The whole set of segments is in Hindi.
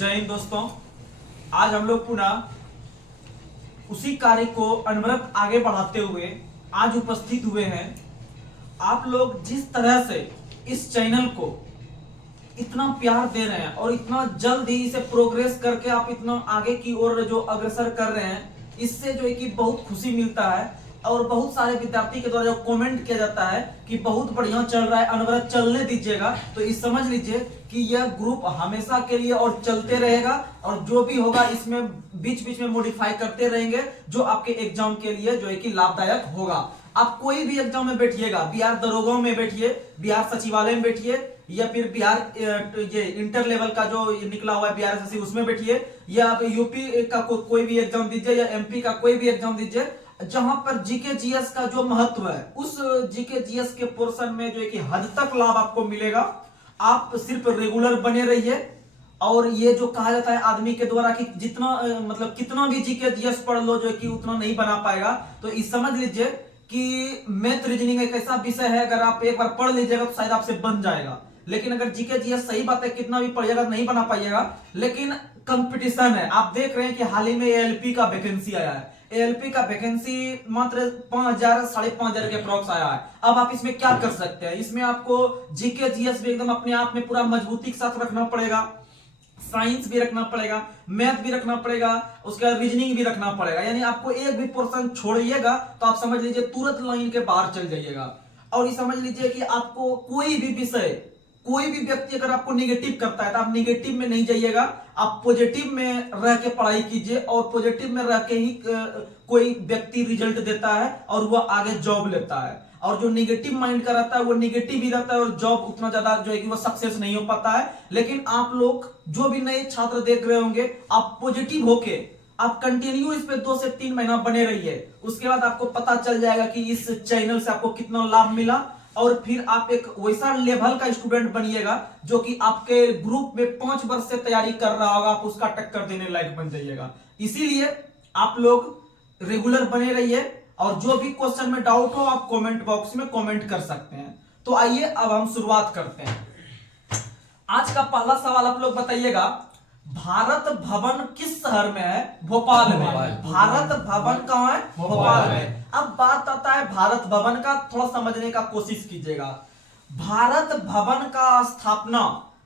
जय हिंद दोस्तों। आज हम लोग पुनः उसी कार्य को अनवरत आगे बढ़ाते हुए आज उपस्थित हुए हैं। आप लोग जिस तरह से इस चैनल को इतना प्यार दे रहे हैं और इतना जल्द ही इसे प्रोग्रेस करके आप इतना आगे की ओर जो अग्रसर कर रहे हैं, इससे जो है कि बहुत खुशी मिलता है। और बहुत सारे विद्यार्थी के द्वारा जो कमेंट किया जाता है कि बहुत बढ़िया चल रहा है, अनवरत चलने दीजिएगा, तो इस समझ लीजिए कि यह ग्रुप हमेशा के लिए और चलते रहेगा और जो भी होगा इसमें बीच बीच में मॉडिफाई करते रहेंगे, जो आपके एग्जाम के लिए जो है कि लाभदायक होगा। आप कोई भी एग्जाम में बैठिएगा, बिहार दरोगा में बैठिए, बिहार सचिवालय में बैठिए, या फिर बिहार ये इंटर लेवल का जो निकला हुआ है बिहार एसएससी उसमें बैठिए, या आप यूपी का कोई भी एग्जाम दीजिए या एमपी का कोई भी एग्जाम दीजिए, जहां पर जीके जीएस का जो महत्व है उस जीके जीएस के पोर्शन में जो है कि हद तक लाभ आपको मिलेगा। आप सिर्फ रेगुलर बने रहिए। और ये जो कहा जाता है आदमी के द्वारा कि जितना मतलब कितना भी जीके जीएस पढ़ लो जो है कि उतना नहीं बना पाएगा, तो इस समझ लीजिए कि मैथ रीजनिंग एक ऐसा विषय है, अगर आप एक बार पढ़ लीजिएगा तो शायद आपसे बन जाएगा। लेकिन अगर जीके जीएस, सही बात है, कितना भी पढ़िएगा नहीं बना पाइएगा, लेकिन कंपटीशन है। आप देख रहे हैं कि हाल ही में एएलपी का वैकेंसी आया है। एएलपी का वैकेंसी मात्र 5,000 5,500 के अप्रॉक्स आया है। अब आप इसमें क्या कर सकते हैं? इसमें आपको जीके जीएस भी एकदम अपने आप में पूरा मजबूती के साथ रखना पड़ेगा, साइंस भी रखना पड़ेगा, मैथ भी रखना पड़ेगा, उसके बाद रीजनिंग भी रखना पड़ेगा। यानी आपको एक भी पोर्शन छोड़िएगा तो आप समझ लीजिए तुरंत लाइन के बाहर चल जाइएगा। और ये समझ लीजिए कि आपको कोई भी विषय, कोई भी व्यक्ति अगर आपको निगेटिव करता है तो आप निगेटिव में नहीं जाइएगा, आप पॉजिटिव में रह के पढ़ाई कीजिए। और पॉजिटिव में रह के ही कोई व्यक्ति रिजल्ट देता है और वह आगे जॉब लेता है। और जो निगेटिव माइंड का रहता है वो निगेटिव ही रहता है और जॉब उतना ज्यादा जो है कि वो सक्सेस नहीं हो पाता है। लेकिन आप लोग जो भी नए छात्र देख रहे होंगे, आप पॉजिटिव होके आप कंटिन्यू इस पे 2 से 3 महीना बने रहिए। उसके बाद आपको पता चल जाएगा कि इस चैनल से आपको कितना लाभ मिला, और फिर आप एक वैसा लेवल का स्टूडेंट बनिएगा जो कि आपके ग्रुप में 5 वर्ष से तैयारी कर रहा होगा, आप उसका टक्कर देने लायक बन जाइएगा। इसीलिए आप लोग रेगुलर बने रहिए और जो भी क्वेश्चन में डाउट हो आप कमेंट बॉक्स में कमेंट कर सकते हैं। तो आइए अब हम शुरुआत करते हैं। आज का पहला सवाल आप लोग बताइएगा, भारत भवन किस शहर में है? भोपाल में। भारत भवन कहां है? भोपाल में। अब बात आता है भारत भवन का, थोड़ा समझने का कोशिश कीजिएगा। भारत भवन का स्थापना,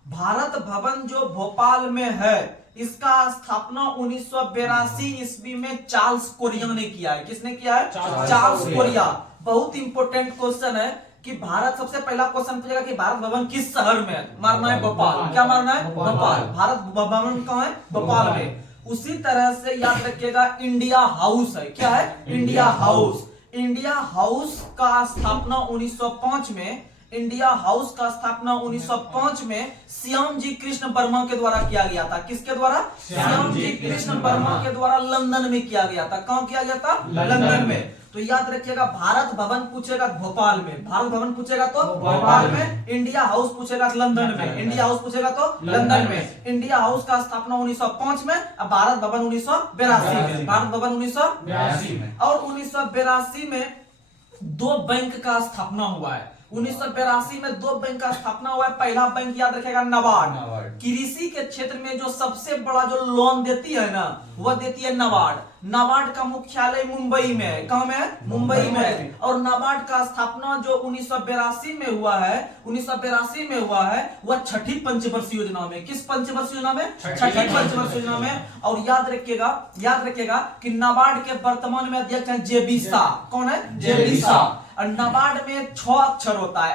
भारत भवन जो भोपाल में है, इसका स्थापना 1982 ईस्वी में चार्ल्स कोरिया ने किया है। किसने किया है? Charles Korea. बहुत इंपॉर्टेंट क्वेश्चन है कि भारत, सबसे पहला क्वेश्चन पूछेगा कि भारत भवन किस शहर में है? मारना है भोपाल। क्या मारना है? भोपाल। भारत भवन कहां है? भोपाल में। उसी तरह से याद रखिएगा इंडिया हाउस है। क्या है? India house. इंडिया हाउस का स्थापना 1905 में, इंडिया हाउस का स्थापना 1905 में श्याम जी कृष्ण वर्मा के द्वारा किया गया था। किसके द्वारा? श्याम जी कृष्ण वर्मा के द्वारा लंदन में किया गया था। कहां किया गया था? लंदन में। तो याद रखिएगा, भारत भवन पूछेगा भोपाल में, भारत भवन पूछेगा तो भोपाल में, इंडिया हाउस पूछेगा लंदन में, इंडिया हाउस पूछेगा तो लंदन में। इंडिया हाउस का स्थापना 1905 में, अब भारत भवन 1982 में, भारत भवन 1982 में। और 1982 में 2 बैंक का स्थापना हुआ है। 1982 में 2 बैंक का स्थापना हुआ है। पहला बैंक याद रखेगा नाबार्ड। कृषि के क्षेत्र में जो सबसे बड़ा जो लोन देती है ना, वह देती है नाबार्ड। नाबार्ड का मुख्यालय मुंबई में है। कहां में है? मुंबई में है। और नाबार्ड का स्थापना जो 1982 में हुआ है, 1982 में हुआ है, वह छठी पंचवर्षीय योजना में। किस पंचवर्षीय योजना में? छठी पंचवर्षीय योजना में। और याद रखिएगा कि नाबार्ड के वर्तमान में अध्यक्ष हैं जेबी शाह। कौन है? जेबी शाह। और नाबार्ड में 6 अक्षर होता है,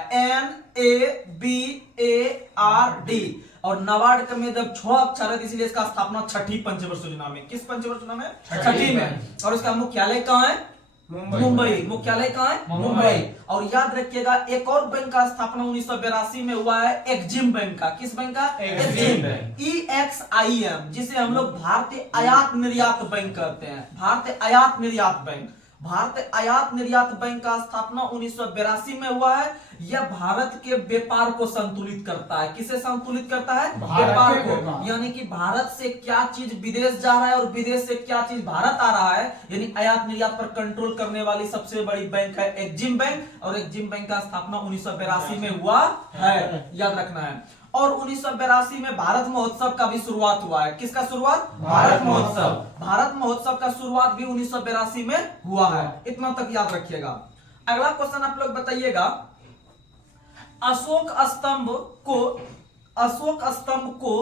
NABARD। और नाबार्ड में जब 6 अक्षर है, इसलिए इसका स्थापना छठी पंचवर्षीय योजना में। किस पंचवर्षीय योजना में? छठी में। और इसका मुख्यालय कहां है? मुंबई। मुख्यालय कहां है? मुंबई। और याद रखिएगा एक और बैंक का स्थापना 1982 में हुआ है, एक्जिम बैंक का। किस बैंक का? एक्जिम बैंक। EXIM, जिसे हम लोग भारतीय आयात निर्यात बैंक कहते हैं। भारतीय आयात निर्यात बैंक। भारतीय आयात निर्यात बैंक का स्थापना 1982 में हुआ है। यह भारत के व्यापार को संतुलित करता है। किसे संतुलित करता है? व्यापार को। यानी कि भारत से क्या चीज विदेश जा रहा है और विदेश से क्या चीज भारत आ रहा है, यानी आयात निर्यात पर कंट्रोल करने वाली सबसे बड़ी बैंक है एक्जिम बैंक। और एक्जिम बैंक का स्थापना 1982 में हुआ है, याद रखना है। और 1982 में भारत महोत्सव का भी शुरुआत हुआ है। किसका शुरुआत? भारत महोत्सव। भारत महोत्सव का शुरुआत भी 1982 में हुआ है। इतना तक याद रखिएगा। अगला क्वेश्चन आप लोग बताइएगा, अशोक स्तंभ को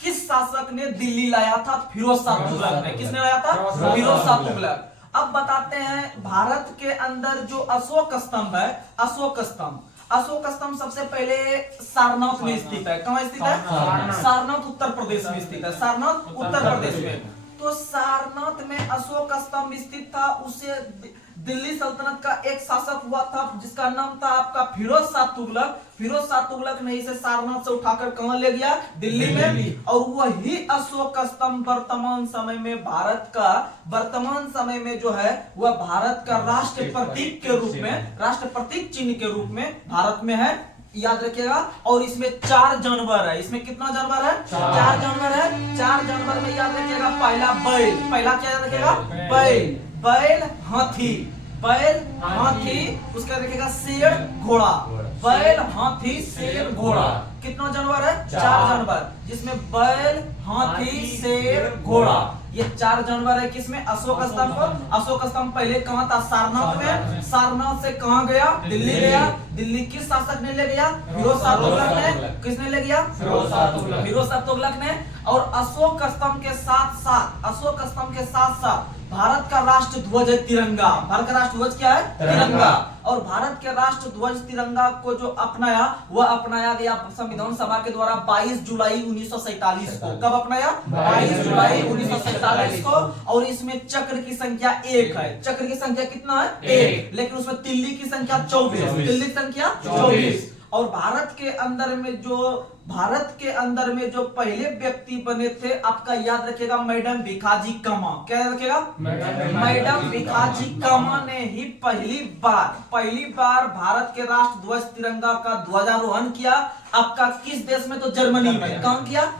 किस शासक ने दिल्ली लाया था? फिरोज शाह तुगलक ने। किसने लाया था? फिरोज शाह तुगलक। अब बताते हैं भारत के अंदर जो अशोक स्तंभ है, अशोक स्तंभ सबसे पहले सारनाथ में स्थित है। कहां स्थित है? सारनाथ उत्तर प्रदेश में स्थित है। सारनाथ उत्तर प्रदेश में। तो सारनाथ में अशोक स्तंभ स्थित था। उसे दिल्ली सल्तनत का एक शासक हुआ था जिसका नाम था आपका फिरोज शाह तुगलक। फिरोज शाह तुगलक ने इसे सारनाथ से उठाकर कहां ले गया? दिल्ली में। और वही अशोक स्तंभ वर्तमान समय में जो है वह भारत का राष्ट्र प्रतीक के रूप में, राष्ट्र प्रतीक चिन्ह के रूप में भारत में है। याद रखिएगा। और इसमें 4 जानवर है। इसमें कितना जानवर है? 4 जानवर है। 4 जानवर में याद रखिएगा, पहला बैल। पहला क्या याद रखिएगा? बैल, हाथी, उसका रखिएगा शेर, घोड़ा। बैल, हाथी, शेर, घोड़ा। कितना जानवर है? 4 जानवर, जिसमें बैल, हाथी, शेर, घोड़ा, ये 4 जानवर है। किसमें? अशोक स्तंभ पर। अशोक स्तंभ पहले कहां था? सारनाथ में। सारनाथ से कहां गया? दिल्ली गया। दिल्ली किस शासक ने ले गया? फिरोज शाह तुगलक ने। किसने ले गया? फिरोज शाह तुगलक ने। और अशोक स्तंभ के साथ साथ भारत का राष्ट्र ध्वज है तिरंगा। भारत का राष्ट्र ध्वज क्या है? तिरंगा। और भारत के राष्ट्र ध्वज तिरंगा को जो अपनाया, वह अपनाया गया संविधान सभा के द्वारा 22 जुलाई 1947 को। कब अपनाया? 22 जुलाई 1947 को। और इसमें चक्र की संख्या 1 है। चक्र की संख्या कितना है? 1। लेकिन उसमें तिल्ली की संख्या 24। तिल्ली की संख्या 24। और भारत के अंदर में जो पहले व्यक्ति बने थे, आपका याद रखिएगा, मैडम भिखाजी कामा। क्या याद रखिएगा? मैडम भिखाजी कामा ने ही पहली बार भारत के राष्ट्र ध्वज तिरंगा का ध्वजारोहण किया। आपका किस देश में? तो जर्मनी में। कौन किया?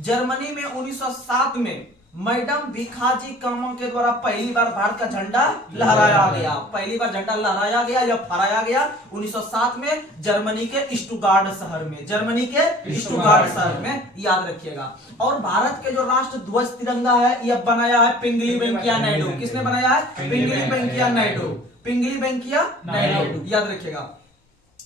जर्मनी में 1907 में मैडम भिखाजी कामा के द्वारा पहली बार भारत का झंडा लहराया गया। पहली बार झंडा लहराया गया या फहराया गया 1907 में जर्मनी के स्टुटगार्ट शहर में। याद रखिएगा। और भारत के जो राष्ट्र ध्वज तिरंगा है, यह बनाया है पिंगली वेंकैया नायडू। किसने बनाया है? पिंगली वेंकैया नायडू। याद रखिएगा।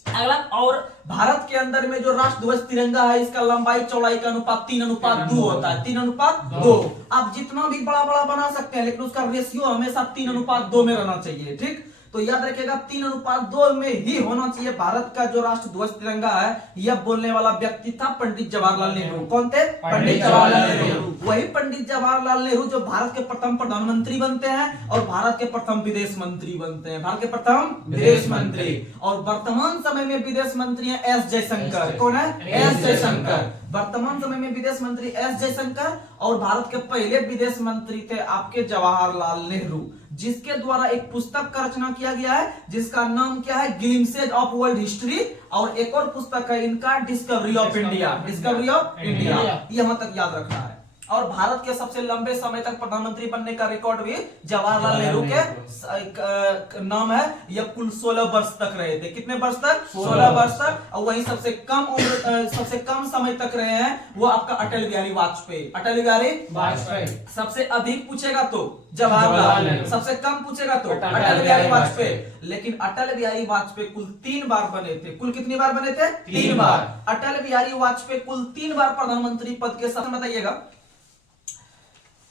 अगला, और भारत के अंदर में जो राष्ट्र ध्वज तिरंगा है, इसका लंबाई चौड़ाई का अनुपात 3:2 होता है। 3:2। आप जितना भी बड़ा बना सकते हैं, लेकिन उसका रेशियो हमेशा 3:2 में रहना चाहिए। ठीक, तो याद रखिएगा 3:2 में ही होना चाहिए। भारत का जो राष्ट्र ध्वज तिरंगा है, यह बोलने वाला व्यक्ति था पंडित जवाहरलाल नेहरू। कौन थे? पंडित जवाहरलाल नेहरू। वही पंडित जवाहरलाल नेहरू जो भारत के प्रथम प्रधानमंत्री बनते हैं और भारत के प्रथम विदेश मंत्री बनते हैं। भारत के प्रथम विदेश मंत्री। और वर्तमान समय में विदेश मंत्री है एस जयशंकर। कौन है? एस जयशंकर। वर्तमान समय में विदेश मंत्री एस जयशंकर। और भारत के पहले विदेश मंत्री थे आपके जवाहरलाल नेहरू, जिसके द्वारा एक पुस्तक का रचना किया गया है जिसका नाम क्या है? Glimpses of world history. और एक और पुस्तक है इनका, डिस्कवरी ऑफ इंडिया। यहां तक याद रखना है। और भारत के सबसे लंबे समय तक प्रधानमंत्री बनने का रिकॉर्ड भी जवाहरलाल नेहरू के नाम है। यह कुल 16 वर्ष तक रहे थे। कितने वर्ष तक? 16 वर्ष तक। और वही सबसे कम समय तक रहे हैं वो आपका अटल बिहारी वाजपेयी। सबसे अधिक पूछेगा तो जवाहरलाल, सबसे कम पूछेगा तो अटल बिहारी वाजपेयी। लेकिन अटल बिहारी वाजपेयी कुल 3 बार बने थे। कुल कितनी बार बने थे? 3 बार। अटल बिहारी वाजपेयी कुल 3 बार प्रधानमंत्री पद के साथ। बताइएगा,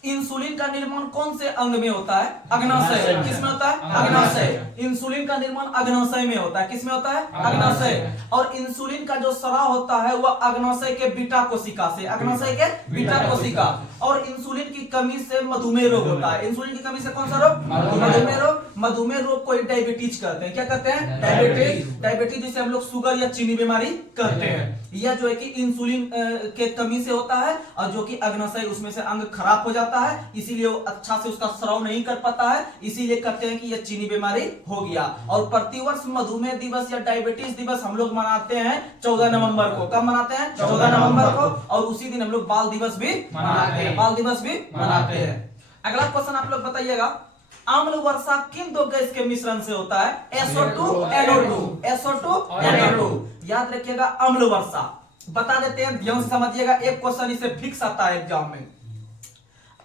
इंसुलिन का निर्माण कौन से अंग में होता है? अग्नाशय। किसमें होता है? अग्नाशय। इंसुलिन का निर्माण अग्नाशय में होता है। किसमें होता है? अग्नाशय। और इंसुलिन का जो स्राव होता है वह अग्नाशय के बीटा कोशिका से। और इंसुलिन की कमी से मधुमेह रोग होता है। इंसुलिन की कमी से कौन सा रोग? मधुमेह रोग। मधुमेह रोग को डायबिटीज कहते हैं। क्या कहते हैं? डायबिटीज, जिसे हम लोग शुगर या चीनी बीमारी कहते हैं। यह जो है कि इंसुलिन के कमी से होता है, और जो कि अग्नाशय उसमें से अंग खराब हो जाता है, इसीलिए वो अच्छा से उसका स्राव नहीं कर पाता है, इसीलिए कहते हैं कि यह चीनी बीमारी हो गया। और प्रतिवर्ष मधुमेह दिवस या डायबिटीज दिवस हम लोग मनाते हैं 14 नवंबर को। कब मनाते हैं? 14 नवंबर को। और उसी दिन हम लोग बाल दिवस भी मनाते हैं। अगला क्वेश्चन आप लोग बताइएगा, अम्ल वर्षा किन 2 गैस के मिश्रण से होता है? SO2 NO2। याद रखिएगा, अम्ल वर्षा बता देते हैं, ध्यान से समझिएगा, एक क्वेश्चन इसे फिक्स आता है एग्जाम में।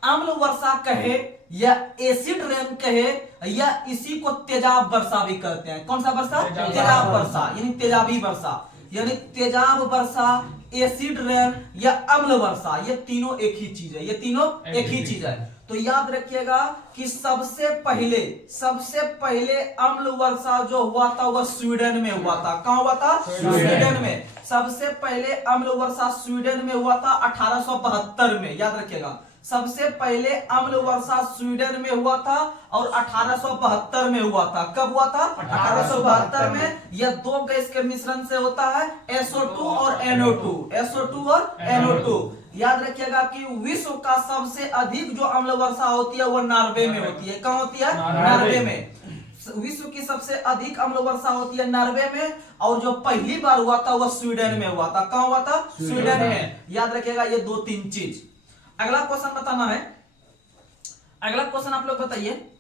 अम्ल वर्षा कहे या एसिड रेन कहे या इसी को तेजाब वर्षा भी कहते हैं। कौन सा वर्षा? तेजाब वर्षा, यानी तेजाबी वर्षा, यानी तेजाब वर्षा, एसिड रेन या अम्ल वर्षा, ये तीनों एक ही चीज है, ये तीनों एक ही चीज है। तो याद रखिएगा कि सबसे पहले अम्ल वर्षा जो हुआ था वह स्वीडन में हुआ था। कहां हुआ था? स्वीडन में। सबसे पहले अम्ल वर्षा स्वीडन में हुआ था 1872 में, याद रखिएगा। सबसे पहले अम्ल वर्षा स्वीडन में हुआ था और 1872 में हुआ था। कब हुआ था? 1872 में। यह दो गैस के मिश्रण से होता है, SO2 और NO2, SO2 और NO2। याद रखिएगा कि विश्व का सबसे अधिक जो अम्ल वर्षा होती है वो नॉर्वे में होती है। कहां होती है? नॉर्वे में। विश्व की सबसे अधिक अम्ल वर्षा होती है नॉर्वे में, और जो पहली बार हुआ था वह स्वीडन में हुआ था। कहां हुआ था? स्वीडन में। याद रखिएगा ये 2-3 चीज। अगला क्वेश्चन बताना है। अगला क्वेश्चन आप लोग बताइए,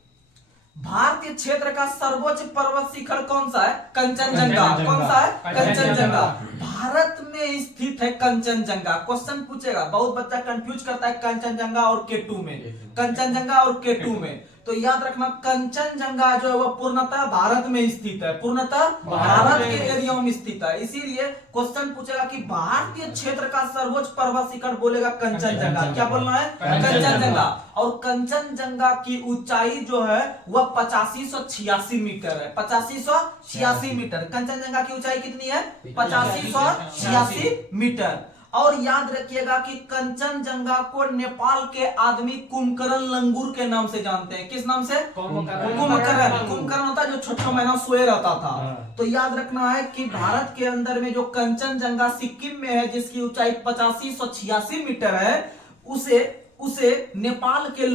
भारतीय क्षेत्र का सर्वोच्च पर्वत शिखर कौन सा है? कंचनजंगा। कौन सा है? कंचनजंगा। भारत में स्थित है कंचनजंगा। क्वेश्चन पूछेगा, बहुत बच्चा कंफ्यूज करता है कंचनजंगा और K2 में, कंचनजंगा और K2 में। तो याद रखना कंचनजंगा जो है वह पूर्णतः भारत में स्थित है, पूर्णतः भारत के एरिया में स्थित है। इसीलिए क्वेश्चन पूछेगा कि भारतीय क्षेत्र का सर्वोच्च पर्वत शिखर, बोलेगा कंचनजंगा। क्या बोलना है? कंचनजंगा। और कंचनजंगा की ऊंचाई जो है वह 8586 मीटर है, 8586 मीटर। कंचनजंगा की ऊंचाई कितनी है? 8586 मीटर। और याद रखिएगा कि कंचनजंगा को नेपाल के आदमी कुंभकर्ण लंगूर के नाम से जानते हैं। किस नाम से? कुंभकर्ण। कुंभकर्ण होता है जो छोटा महीना सोए रहता था। तो याद रखना है कि भारत के अंदर में जो कंचनजंगा सिक्किम में है, जिसकी ऊंचाई 8586 मीटर है, उसे नेपाल के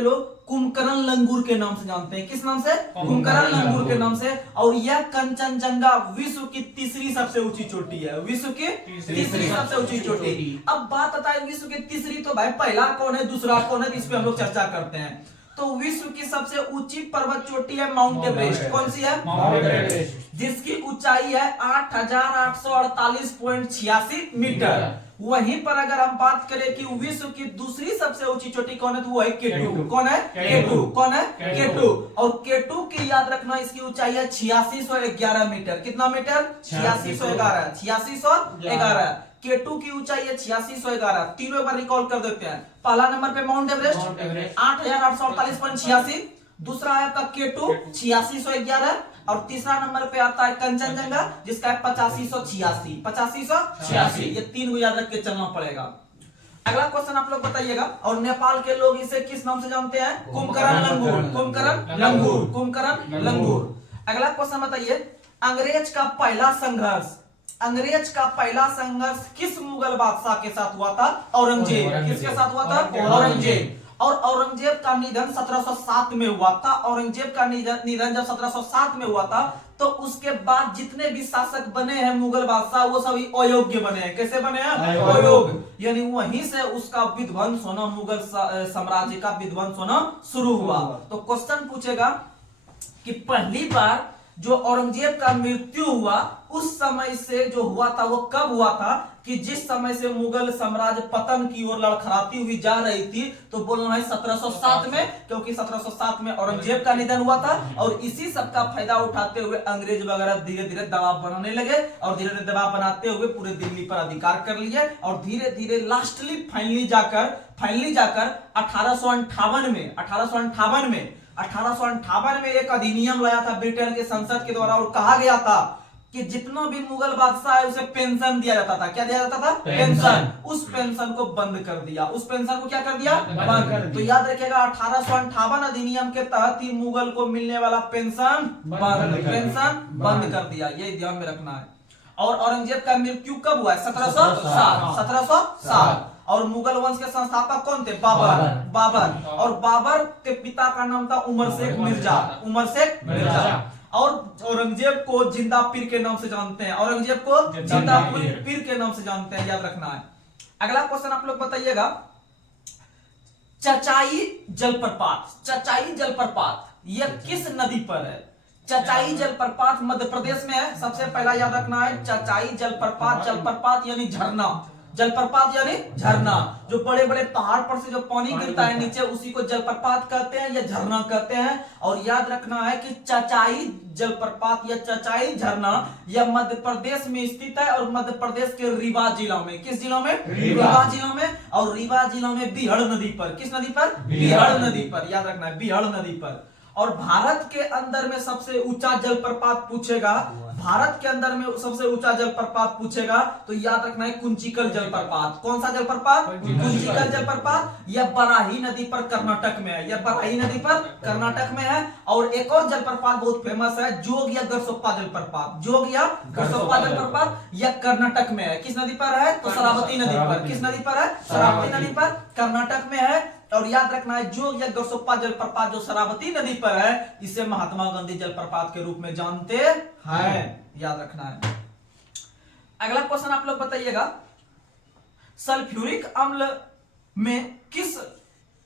लोग कुंभकर्ण लंगूर के नाम से जानते हैं। किस नाम से? कुंभकर्ण लंगूर के नाम से। और यह कंचनजंगा विश्व की तीसरी सबसे ऊंची चोटी है, विश्व की तीसरी सबसे ऊंची चोटी। अब बात आता है विश्व की तीसरी, तो भाई पहला कौन है, दूसरा कौन है, इस पे हम लोग चर्चा करते हैं। तो विश्व की सबसे ऊंची पर्वत चोटी है माउंट एवरेस्ट। कौन सी है? माउंट एवरेस्ट, जिसकी ऊंचाई है 8848.86 मीटर। वहीं पर अगर हम बात करें कि विश्व की दूसरी सबसे ऊंची चोटी कौन है, तो वो है K2। कौन है? K2। कौन है? K2। और K2 की याद रखना इसकी ऊंचाई है 8611 मीटर। कितना मीटर? 8611। 8611। K2 की ऊंचाई है 8611। तीनों एक बार रिकॉल कर देते हैं। पहला नंबर पे माउंट एवरेस्ट 8848.86, दूसरा है आपका K2 8611, और तीसरा नंबर पे आता है कंचनजंगा जिसका है 8586। ये तीन को याद रख के चलना पड़ेगा। अगला क्वेश्चन आप लोग बताइएगा, और नेपाल के लोग इसे किस नाम से जानते हैं? कुंभकर्ण लंगूर। कुंभकर्ण लंगूर, कुंभकर्ण लंगूर। अगला क्वेश्चन बताइए, अंग्रेज का पहला संघर्ष किस मुगल बादशाह के साथ हुआ था? औरंगजेब। किसके साथ हुआ था? औरंगजेब। और औरंगजेब का निधन 1707 में हुआ था। औरंगजेब का निधन जब 1707 में हुआ था, तो उसके बाद जितने भी शासक बने हैं मुगल बादशाह, वो सभी अयोग्य बने हैं। कैसे बने हैं? अयोग्य। यानी वहीं से उसका विध्वंस होना, मुगल साम्राज्य का विध्वंस होना शुरू हुआ। तो क्वेश्चन पूछेगा कि पहली बार जो औरंगजेब का मृत्यु हुआ, उस समय से जो हुआ था वो कब हुआ था? कि जिस समय से मुगल साम्राज्य पतन की ओर लड़खड़ाती हुई जा रही थी, तो बोलना है 1707 में, क्योंकि 1707 में औरंगजेब का निधन हुआ था। और इसी सब का फायदा उठाते हुए अंग्रेज वगैरह धीरे धीरे दबाव बनाने लगे, और धीरे धीरे दबाव बनाते हुए पूरे दिल्ली पर अधिकार कर लिए, और धीरे धीरे लास्टली फाइनली जाकर 1858 में एक अधिनियम लाया था ब्रिटेन के संसद के द्वारा, और कहा गया था कि जितना भी मुगल बादशाह है उसे पेंशन दिया जाता था। क्या दिया जाता था? पेंशन। उस पेंशन को बंद कर दिया। उस पेंशन को क्या कर दिया? बंद। तो याद रखिएगा 1858 अधिनियम के तहत ही मुगल को मिलने वाला पेंशन बंद कर दिया। ये ध्यान में रखना है। और औरंगजेब का मृत्यु कब हुआ है? 1707। और मुगल वंश के संस्थापक कौन थे? बाबर। और बाबर के पिता का नाम था उमर शेख मिर्जा। और औरंगजेब को जिंदा पीर के नाम से जानते हैं। याद रखना है। अगला क्वेश्चन आप लोग बताइएगा, चचाई जलप्रपात यह किस नदी पर है? चचाई जलप्रपात मध्य प्रदेश में है। सबसे पहला याद रखना है चचाई जलप्रपात, जलप्रपात यानी झरना, जलप्रपात यानी झरना। जो बड़े बड़े पहाड़ पर से जो पानी गिरता है नीचे उसी को जलप्रपात कहते हैं या झरना कहते हैं। और याद रखना है कि चचाई जलप्रपात या चचाई झरना यह मध्य प्रदेश में स्थित है और मध्य प्रदेश के रीवा जिला में, किस जिला में? रीवा जिला में। और रीवा जिला में बिहड़ नदी पर, किस नदी पर? बिहड़ नदी पर, याद रखना है बिहड़ नदी पर। और भारत के अंदर में सबसे ऊंचा जलप्रपात पूछेगा, भारत के अंदर में सबसे ऊंचा जलप्रपात पूछेगा तो याद रखना है कुंचिकल जलप्रपात। कौन सा जलप्रपात? कुंचिकल जलप्रपात। यह बराही नदी पर कर्नाटक में है, यह बराही नदी पर कर्नाटक में है। और एक और जलप्रपात बहुत फेमस है जोग या गरसोप्पा जलप्रपात, जोग या गरसोप्पा जलप्रपात, यह कर्नाटक में है। किस नदी पर है? तो शरावती नदी पर। किस नदी पर है? शरावती नदी पर, कर्नाटक में है। और याद रखना है जोग या गरसोप्पा जलप्रपात जो शरावती नदी पर है इसे महात्मा गांधी जलप्रपात के रूप में जानते हैं, याद रखना है। अगला क्वेश्चन आप लोग बताइएगा, सल्फ्यूरिक अम्ल में किस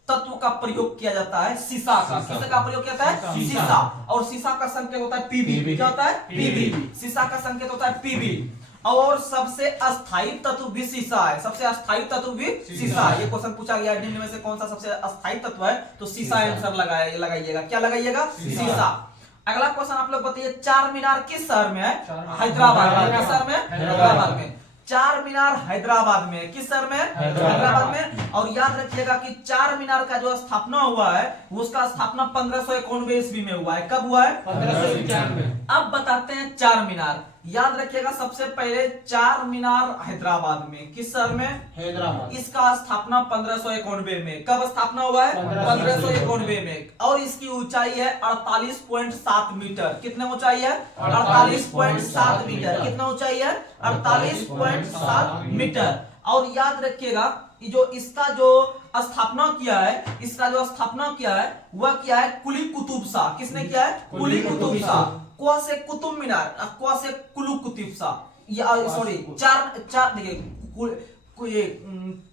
तत्व का प्रयोग किया जाता है? सीसा का। किसका प्रयोग किया जाता है? सीसा। और सीसा का संकेत होता है पीबी। क्या होता है? पीबी। सीसा का संकेत होता है पीबी। और सबसे अस्थायी तत्व भी सीसा है, सबसे अस्थायी तत्व भी सीसा है। ये क्वेश्चन पूछा गया है निम्न में से कौन सा सबसे अस्थायी तत्व है? तो सीसा आंसर लगाइएगा। क्या लगाइएगा? सीसा। अगला क्वेश्चन आप लोग बताइए, चार मीनार किस शहर में है? हैदराबाद में। किस शहर में? हैदराबाद में। चार मीनार हैदराबाद में, किस शहर में? हैदराबाद में। और याद रखिएगा कि चार मीनार का जो स्थापना हुआ है उसका स्थापना 1591 ईस्वी में हुआ है। कब हुआ है? 1591। अब बताते हैं चार मीनार। याद रखिएगा सबसे पहले चार मीनार हैदराबाद में, किस शहर में? हैदराबाद। इसका स्थापना 1591 में। कब स्थापना हुआ है? 1591 में। और इसकी ऊंचाई है 48.7 मीटर। कितने ऊंचाई है? 48.7 मीटर। कितना ऊंचाई है? 48.7 मीटर। और याद रखिएगा जो इसका जो स्थापना किया है, इसका जो स्थापना किया है वह क्या है? कुली कुतुब शाह। किसने किया है? कुली कुतुब शाह। क्वा से कुतुब मीनार, क्वा से कुलू कुतुब शाह, या सॉरी चार देखिए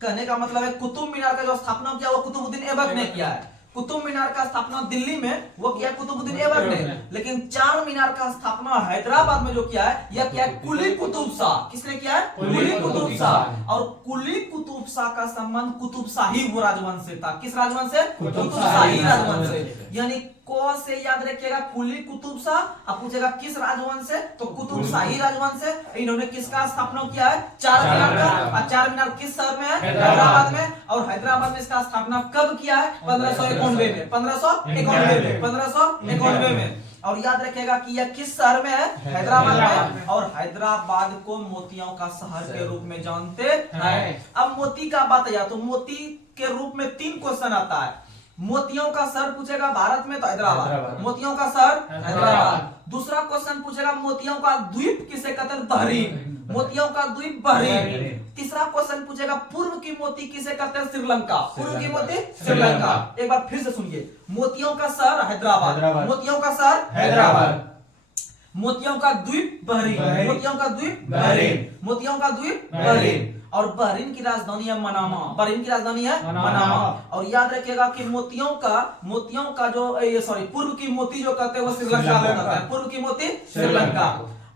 कहने का मतलब है कुतुब मीनार का जो स्थापना किया वो कुतुबुद्दीन ऐबक ने किया है। कुतुब मीनार का स्थापना दिल्ली में वो किया कुतुबुद्दीन ऐबक ने, लेकिन चार मीनार का स्थापना हैदराबाद में जो किया है यह किया कुली कुतुब शाह। किसने किया है? कुली कुतुब शाह। और कुली कुतुब शाह का संबंध कुतुब शाही राजवंश से था। किस राजवंश से? कुतुब शाही राजवंश से। यानी को से याद रखिएगा कुली कुतुब शाह। अब पूछेगा किस राजवंश से? तो कुतुब शाही राजवंश से। इन्होंने किसका स्थापना किया है? चार मीनार का। और चार मीनार किस शहर में है? हैदराबाद में। और हैदराबाद में इसका स्थापना कब किया है? 1591 में। 1591 में। और याद रखिएगा कि यह किस शहर में है? हैदराबाद में। और हैदराबाद को मोतियों का शहर के रूप में जानते हैं। अब मोती का बात आया तो मोती के रूप में 3 क्वेश्चन आता है। मोतियों का शहर पूछेगा भारत में तो हैदराबाद, मोतियों का शहर हैदराबाद। दूसरा क्वेश्चन पूछेगा मोतियों का द्वीप किसे कहते हैं? बहरीन। मोतियों का द्वीप बहरीन। तीसरा क्वेश्चन पूछेगा पूर्व की मोती किसे कहते हैं? श्रीलंका। पूर्व की मोती श्रीलंका। एक बार फिर से सुनिए, मोतियों का शहर हैदराबाद, मोतियों का शहर हैदराबाद, मोतियों का द्वीप बहरीन, मोतियों का द्वीप बहरीन, मोतियों का द्वीप बहरीन। और बहरीन की राजधानी है मनामा, बहरीन की राजधानी है मनामा। और याद रखिएगा कि मोतियों का जो सॉरी पूर्व की मोती जो कहते हैं वो श्रीलंका में कहते हैं। पूर्व की मोती श्रीलंका।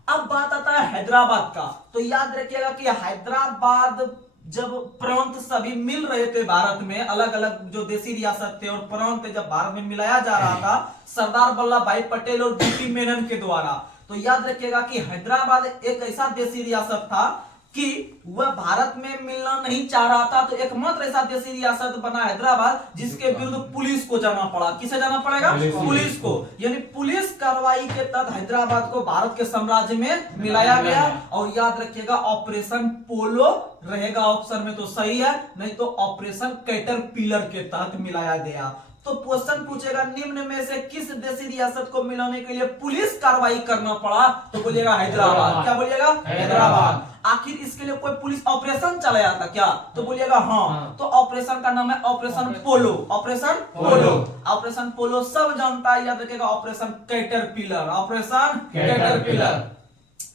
अब बात आता है हैदराबाद का, तो याद रखिएगा कि हैदराबाद जब प्रांत सभी मिल रहे थे भारत में, अलग अलग जो देशी रियासत थे और प्रांत जब भारत में मिलाया जा रहा था सरदार वल्लभ भाई पटेल और बीपी मेनन के द्वारा, तो याद रखिएगा कि हैदराबाद एक ऐसा देशी रियासत था कि वह भारत में मिलना नहीं चाह रहा था। तो एकमात्र ऐसा देशी रियासत बना हैदराबाद जिसके विरुद्ध पुलिस को जाना पड़ा। किसे जाना पड़ेगा? पुलिस को। यानी पुलिस कार्रवाई के तहत हैदराबाद को भारत के साम्राज्य में मिलाया गया। और याद रखिएगा ऑपरेशन पोलो रहेगा ऑप्शन में तो सही है, नहीं तो ऑपरेशन कैटरपिलर के तहत मिलाया गया। तो क्वेश्चन पूछेगा निम्न में से किस देशी रियासत को मिलाने के लिए पुलिस कार्रवाई करना पड़ा? तो बोलिएगा हैदराबाद। क्या बोलिएगा? हैदराबाद। आखिर इसके लिए कोई पुलिस ऑपरेशन चलाया था क्या? तो बोलिएगा हाँ। तो ऑपरेशन का नाम है ऑपरेशन पोलो। ऑपरेशन पोलो। ऑपरेशन पोलो सब जानता है, याद रखिएगा ऑपरेशन कैटरपिलर, ऑपरेशन कैटरपिलर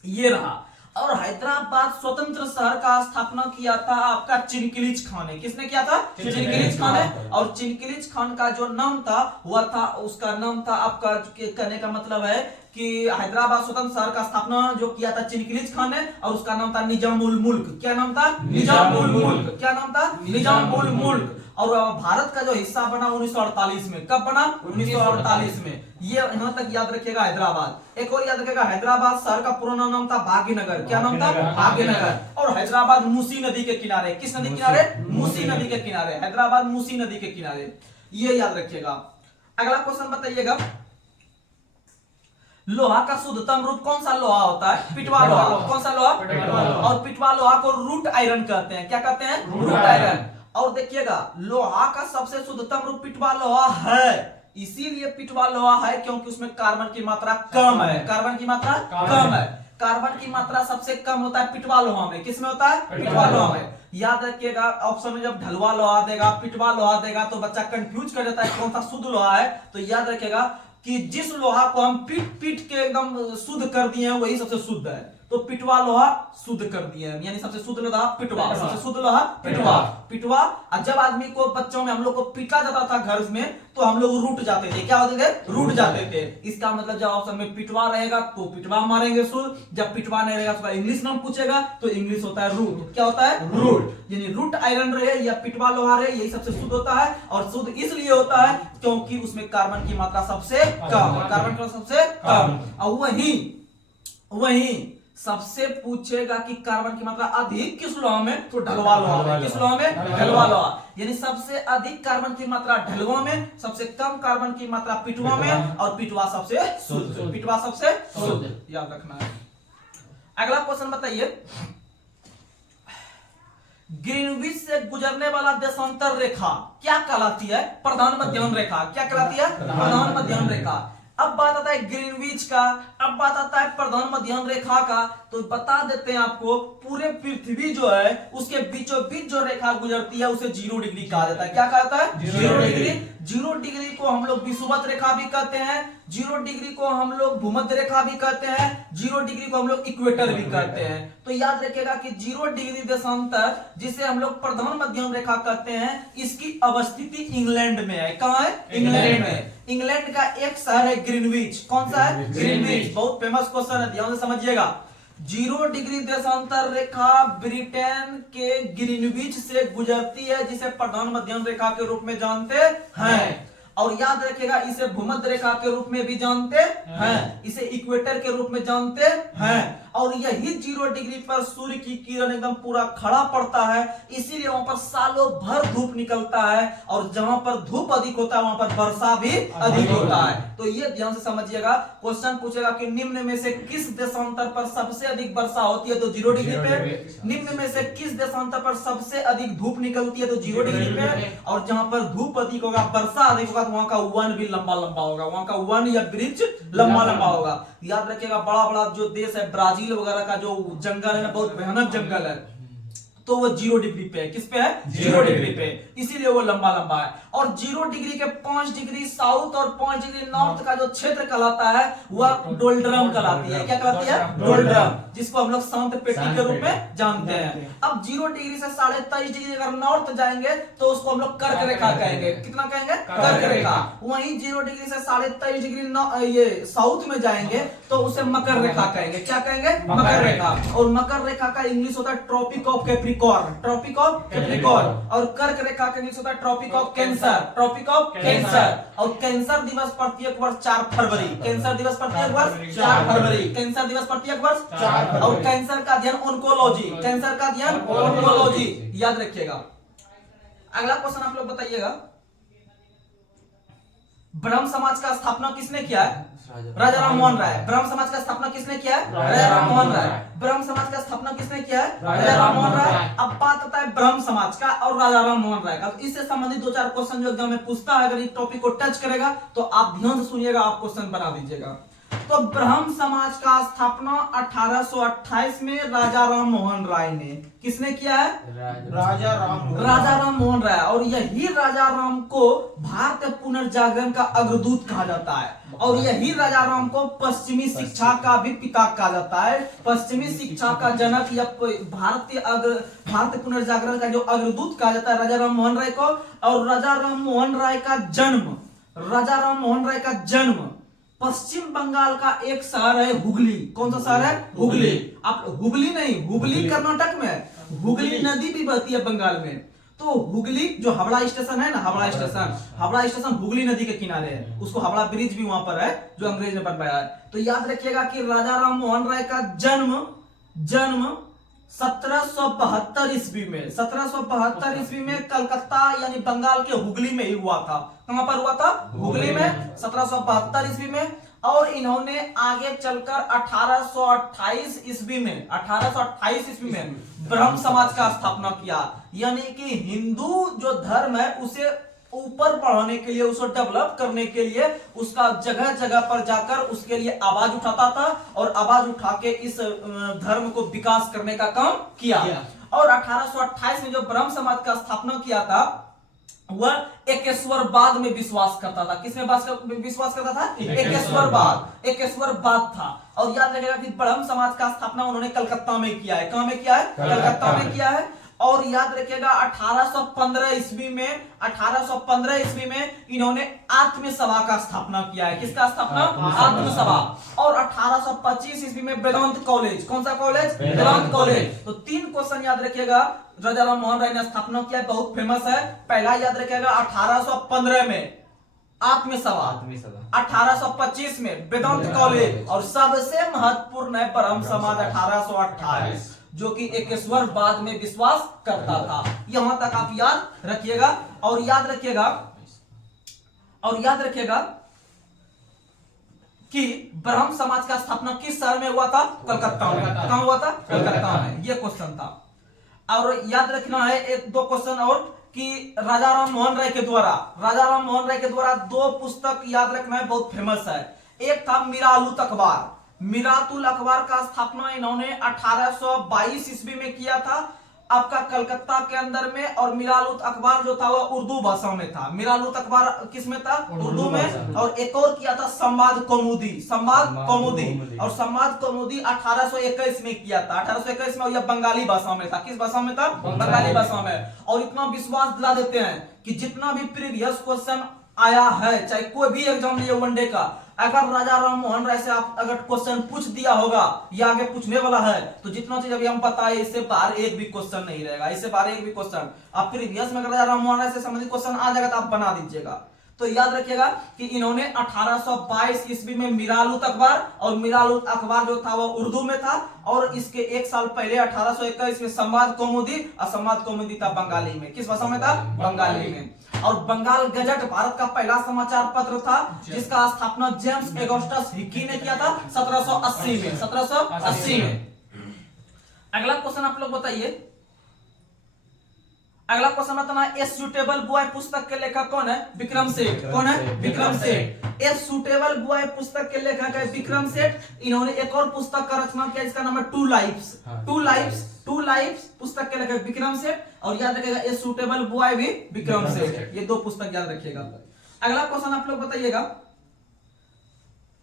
ये रहा। और हैदराबाद स्वतंत्र शहर का स्थापना किया था आपका चिनकिलिच खान ने। किसने किया था? चिनकिलिच खान ने। और चिनकिलिच खान का जो नाम था वह था, उसका नाम था आपका, कहने का मतलब है कि हैदराबाद स्वतंत्र शहर का स्थापना जो किया था चिनकिलीज खान ने, और उसका नाम था निजामुल मुल्क। क्या नाम था? निजामुल मुल्क। क्या नाम था? निजामुल मुल्क। और भारत का जो हिस्सा बना 1948 में। कब बना? 1948 में। ये यहां तक याद रखिएगा हैदराबाद। एक और याद रखिएगा, हैदराबाद शहर का पुराना नाम था भाग्यनगर। क्या नाम था? भाग्यनगर। और हैदराबाद मूसी नदी के किनारे। किस नदी के किनारे? मूसी नदी के किनारे। हैदराबाद मूसी नदी के किनारे, ये याद रखिएगा। अगला क्वेश्चन बताइएगा, लोहा का शुद्धतम रूप कौन सा लोहा होता है? पिटवा लोहा। कौन सा लोहा? और पिटवा लोहा को रूट आयरन कहते हैं। क्या कहते हैं? Wrought iron. और देखिएगा, लोहा का सबसे शुद्धतम रूप पिटवा लोहा है। इसीलिए पिटवा लोहा है क्योंकि उसमें कार्बन की मात्रा कम है। कार्बन की मात्रा कम है। कार्बन की मात्रा सबसे कम होता है पिटवा लोहा में। किसमें होता है? पिटवा लोहा में। याद रखिएगा, ऑप्शन में जब ढलवा लोहा देगा, पिटवा लोहा देगा, तो बच्चा कंफ्यूज कर जाता है कौन सा शुद्ध लोहा है। तो याद रखिएगा कि जिस लोहा को हम पीट पीट के एकदम शुद्ध कर दिए हैं वही सबसे शुद्ध है। तो पिटवा लोहा शुद्ध कर दिए हैं, यानी सबसे शुद्ध लोहा पिटवा। सबसे शुद्ध लोहा पिटवा। पिटवा। और जब आदमी को, बच्चों में हम लोग को पीटा जाता था घर में, तो हम लोग रूट जाते थे। क्या होते थे? रूट जाते थे। इसका मतलब जब ऑप्शन में पिटवा रहेगा तो पिटवा मारेंगे शुद्ध, जब पिटवा नहीं रहेगा तो इंग्लिश नाम पूछेगा तो इंग्लिश होता है रूट। क्या होता है? रूट। यानी रूट आयरन रहे या पिटवा लोहा रहे, यही सबसे शुद्ध होता है। और शुद्ध इसलिए होता है क्योंकि उसमें कार्बन की मात्रा सबसे कम है। कार्बन की मात्रा सबसे कम। और वही सबसे पूछेगा कि कार्बन की मात्रा अधिक किस लोहा में? तो ढलवा लोहा में। किस लोहा में? ढलवा लोहा। यानी सबसे अधिक कार्बन की मात्रा ढलवा में, सबसे कम कार्बन की मात्रा पिटवा में, और पिटवा सबसे शुद्ध। पिटवा सबसे शुद्ध, याद रखना है। अगला क्वेश्चन बताइए, ग्रीनविच से गुजरने वाला देशांतर रेखा क्या कहलाती है? प्रधान मध्याह्न रेखा। क्या कहलाती है? प्रधान मध्याह्न रेखा। अब बात आता है ग्रीनविच का, अब बात आता है प्रधान मध्याह्न रेखा का। तो बता देते हैं आपको, पूरे पृथ्वी जो है उसके बीचों बीच जो रेखा गुजरती है उसे 0 डिग्री कहा जाता है। क्या कहता है? 0 डिग्री। 0 डिग्री को हम लोग विषुवत रेखा भी कहते हैं, 0 डिग्री को हम लोग भूमध्य रेखा भी कहते हैं, 0 डिग्री को हम लोग इक्वेटर भी कहते हैं। तो याद रखिएगा कि 0 डिग्री देशांतर, जिसे हम लोग प्रधान मध्याह्न रेखा कहते हैं, इसकी अवस्थिति इंग्लैंड में है। कहां है? इंग्लैंड में। इंग्लैंड का एक शहर है ग्रीनविच। कौन सा है? ग्रीनविच। बहुत फेमस क्वेश्चन है, ध्यान से समझिएगा। 0 डिग्री देशांतर रेखा ब्रिटेन के ग्रीनविच से गुजरती है, जिसे प्रधान मध्याह्न रेखा के रूप में जानते हैं। और याद रखिएगा, इसे भूमध्य रेखा के रूप में भी जानते हैं, इसे इक्वेटर के रूप में जानते हैं। और यही 0 डिग्री पर सूर्य की किरण एकदम पूरा खड़ा पड़ता है, इसीलिए वहां पर सालों भर धूप निकलता है। और जहां पर धूप अधिक होता है वहां पर वर्षा भी अधिक होता है। तो ये ध्यान से समझिएगा। क्वेश्चन पूछेगा कि निम्न में से किस देशांतर पर सबसे अधिक वर्षा होती है? तो 0 डिग्री पे। निम्न में से किस देशांतर पर सबसे अधिक धूप निकलती है? तो 0 डिग्री पे। और जहां पर धूप अधिक होगा, वर्षा अधिक होगा, तो वहां का वन भी लंबा लंबा होगा, वहां का वन या वृक्ष लंबा लंबा होगा। याद रखिएगा, बड़ा बड़ा जो देश है, ब्राजील वगैरह का जो जंगल है ना, बहुत भयानक जंगल है, तो वो 0 डिग्री पे है। किस पे है? 0 डिग्री पे, इसीलिए वो लंबा लंबा है। और 0 डिग्री के 5 डिग्री साउथ और 5 डिग्री नॉर्थ का जो क्षेत्र कहलाता है वह डोल्ड्रम कहलाती है। क्या कहलाती है? डोल्ड्रम, जिसको हम लोग शांत पेटी के रूप में जानते हैं। अब 0 डिग्री से 23.5 डिग्री अगर नॉर्थ जाएंगे तो उसको हम लोग कर्क रेखा कहेंगे। कितना कहेंगे? कर्क रेखा। वहीं 0 डिग्री से 23.5 डिग्री ये साउथ में जाएंगे तो उसे मकर रेखा कहेंगे। क्या कहेंगे? मकर रेखा। और मकर रेखा का इंग्लिश होता है tropic of Capricorn. Tropic of Capricorn. और कर्क रेखा का इंग्लिश होता है tropic of cancer. Tropic of cancer. और कैंसर दिवस प्रत्येक वर्ष 4 फरवरी। कैंसर दिवस प्रत्येक वर्ष 4 फरवरी। कैंसर दिवस प्रत्येक वर्ष 4। और कैंसर का अध्ययन ऑन्कोलॉजी। कैंसर का अध्ययन ऑन्कोलॉजी, याद रखिएगा। अगला क्वेश्चन आप लोग बताइएगा, ब्रह्म समाज का स्थापना किसने किया है? राजा राम मोहन राय। ब्रह्म समाज का स्थापना किसने किया है? राजा राम मोहन राय। ब्रह्म समाज का स्थापना किसने किया है? राजा राम मोहन राय। अब बात आता है ब्रह्म समाज का और राजा राम मोहन राय का। इससे संबंधित 2-4 क्वेश्चन जो एग्जाम में पूछता है, अगर इस टॉपिक को टच करेगा तो आप ध्यान से सुनिएगा, आप क्वेश्चन बना दीजिएगा। तो ब्रह्म समाज का स्थापना 1828 में राजा राम मोहन राय ने, किसने किया है? राजा राम मोहन राय। और यही राजा राम को भारतीय पुनर्जागरण का अग्रदूत कहा जाता है। और यही राजा राम को पश्चिमी शिक्षा का भी पिता कहा जाता है। पश्चिमी शिक्षा का जनक या भारतीय पुनर्जागरण का जो अग्रदूत कहा जाता है राजा राम मोहन राय को। और राजा राम मोहन राय का जन्म पश्चिम बंगाल का एक शहर है हुगली। कौन सा शहर है? हुगली। आप हुगली नहीं, हुगली कर्नाटक में है। हुगली नदी भी बहती है बंगाल में। तो हुगली जो हावड़ा स्टेशन है ना, हावड़ा स्टेशन हुगली नदी के किनारे है। उसको हावड़ा ब्रिज भी वहां पर है जो अंग्रेज ने बनवाया है। तो याद रखिएगा कि राजा राम मोहन राय का जन्म 1772 ईस्वी में, 1772 ईस्वी में कलकत्ता यानी बंगाल के हुगली में ही हुआ था। कहां पर हुआ था? हुगली में, 1772 ईस्वी में। और इन्होंने आगे चलकर 1828 ईस्वी में, 1828 ईस्वी में ब्रह्म समाज का स्थापना किया। यानी कि हिंदू जो धर्म है उसे ऊपर बढ़ाने के लिए, उसको डेवलप करने के लिए, उसका जगह जगह पर जाकर उसके लिए आवाज उठाता था और आवाज उठा के इस धर्म को विकास करने का काम किया। और 1828 में जो ब्रह्म समाज का स्थापना किया था वह एकेश्वरवाद में विश्वास करता था। किसमें विश्वास करता था? एकेश्वरवाद, एकेश्वरवाद था। और याद रखिएगा कि ब्रह्म समाज का स्थापना उन्होंने कलकत्ता में किया है। कहां में किया है? कलकत्ता में किया है। और याद रखिएगा 1815 ईस्वी में, 1815 ईस्वी में इन्होंने आत्म सभा का स्थापना किया है। किसका स्थापना? आत्म सभा। और 1825 ईस्वी में वेदांत कॉलेज। कौन सा कॉलेज? वेदांत कॉलेज। तो 3 क्वेश्चन याद रखिएगा राजा राम मोहन राय ने स्थापना किया, बहुत फेमस है। पहला याद रखिएगा 1815 में आत्म सभा, 1825 में वेदांत कॉलेज, और सबसे महत्वपूर्ण है ब्रह्म समाज 1828 जो कि एकेश्वरवाद में विश्वास करता था। यहां तक आप याद रखिएगा। और याद रखिएगा कि ब्रह्म समाज का स्थापना किस शहर में हुआ था? कलकत्ता में। कहां हुआ था? कलकत्ता में। यह क्वेश्चन था। और याद रखना है 1-2 क्वेश्चन और कि राजा राम मोहन राय के द्वारा 2 पुस्तक याद रखना है, बहुत फेमस है। एक था मिरालुत अखबार। मिरातुल अखबार का स्थापना इन्होंने 1822 ईस्वी में किया था आपका कलकत्ता के अंदर में। और मिरालुत अखबार जो था वह उर्दू भाषा में था। मिरालुत अखबार किस में था? उर्दू में। और एक और किया था संवाद कौमुदी, और संवाद कौमुदी 1821 में किया था। 1821 में, और यह बंगाली भाषा में था। किस भाषा में था? बंगाली भाषा में। और इतना विश्वास दिला देते हैं कि जितना भी प्रीवियस क्वेश्चन आया है, चाहे कोई भी एग्जाम लिए वनडे का, अगर राजा राम मोहन राय से आप अगर क्वेश्चन पूछ दिया होगा या आगे पूछने वाला है, तो जितना चीज अभी हम बताए इससे बाहर एक भी क्वेश्चन नहीं रहेगा। इससे बाहर एक भी क्वेश्चन आप प्रीवियस में अगर राजा राम मोहन राय से संबंधित क्वेश्चन आ जाएगा तो आप बना दीजिएगा। तो याद रखिएगा कि इन्होंने 1822 ईस्वी में मिरालुत अखबार, और मिरालुत अखबार जो था वह उर्दू में था। और इसके 1 साल पहले 1821 में संवाद कौमुदी, और संवाद कौमुदी था बंगाली में। किस भाषा में था? बंगाली में। और बंगाल गजट भारत का पहला समाचार पत्र था जिसका स्थापना जेम्स ऑगस्टस हिकी ने किया था 1780 में। 1780 में। अगला क्वेश्चन आप लोग बताइए। अगला क्वेश्चन बताना है, ए सूटेबल बॉय पुस्तक के लेखक कौन है? विक्रम सेठ। कौन है? Vikram Seth. A suitable boy पुस्तक के लेखक है विक्रम सेठ। इन्होंने एक और पुस्तक का रचना किया जिसका नाम है टू लाइफ्स पुस्तक के लेखक विक्रम सेठ। और याद रखिएगा ए सूटेबल बॉय भी विक्रम सेठ। ये 2 पुस्तक याद रखिएगा। अगला क्वेश्चन आप लोग बताइएगा।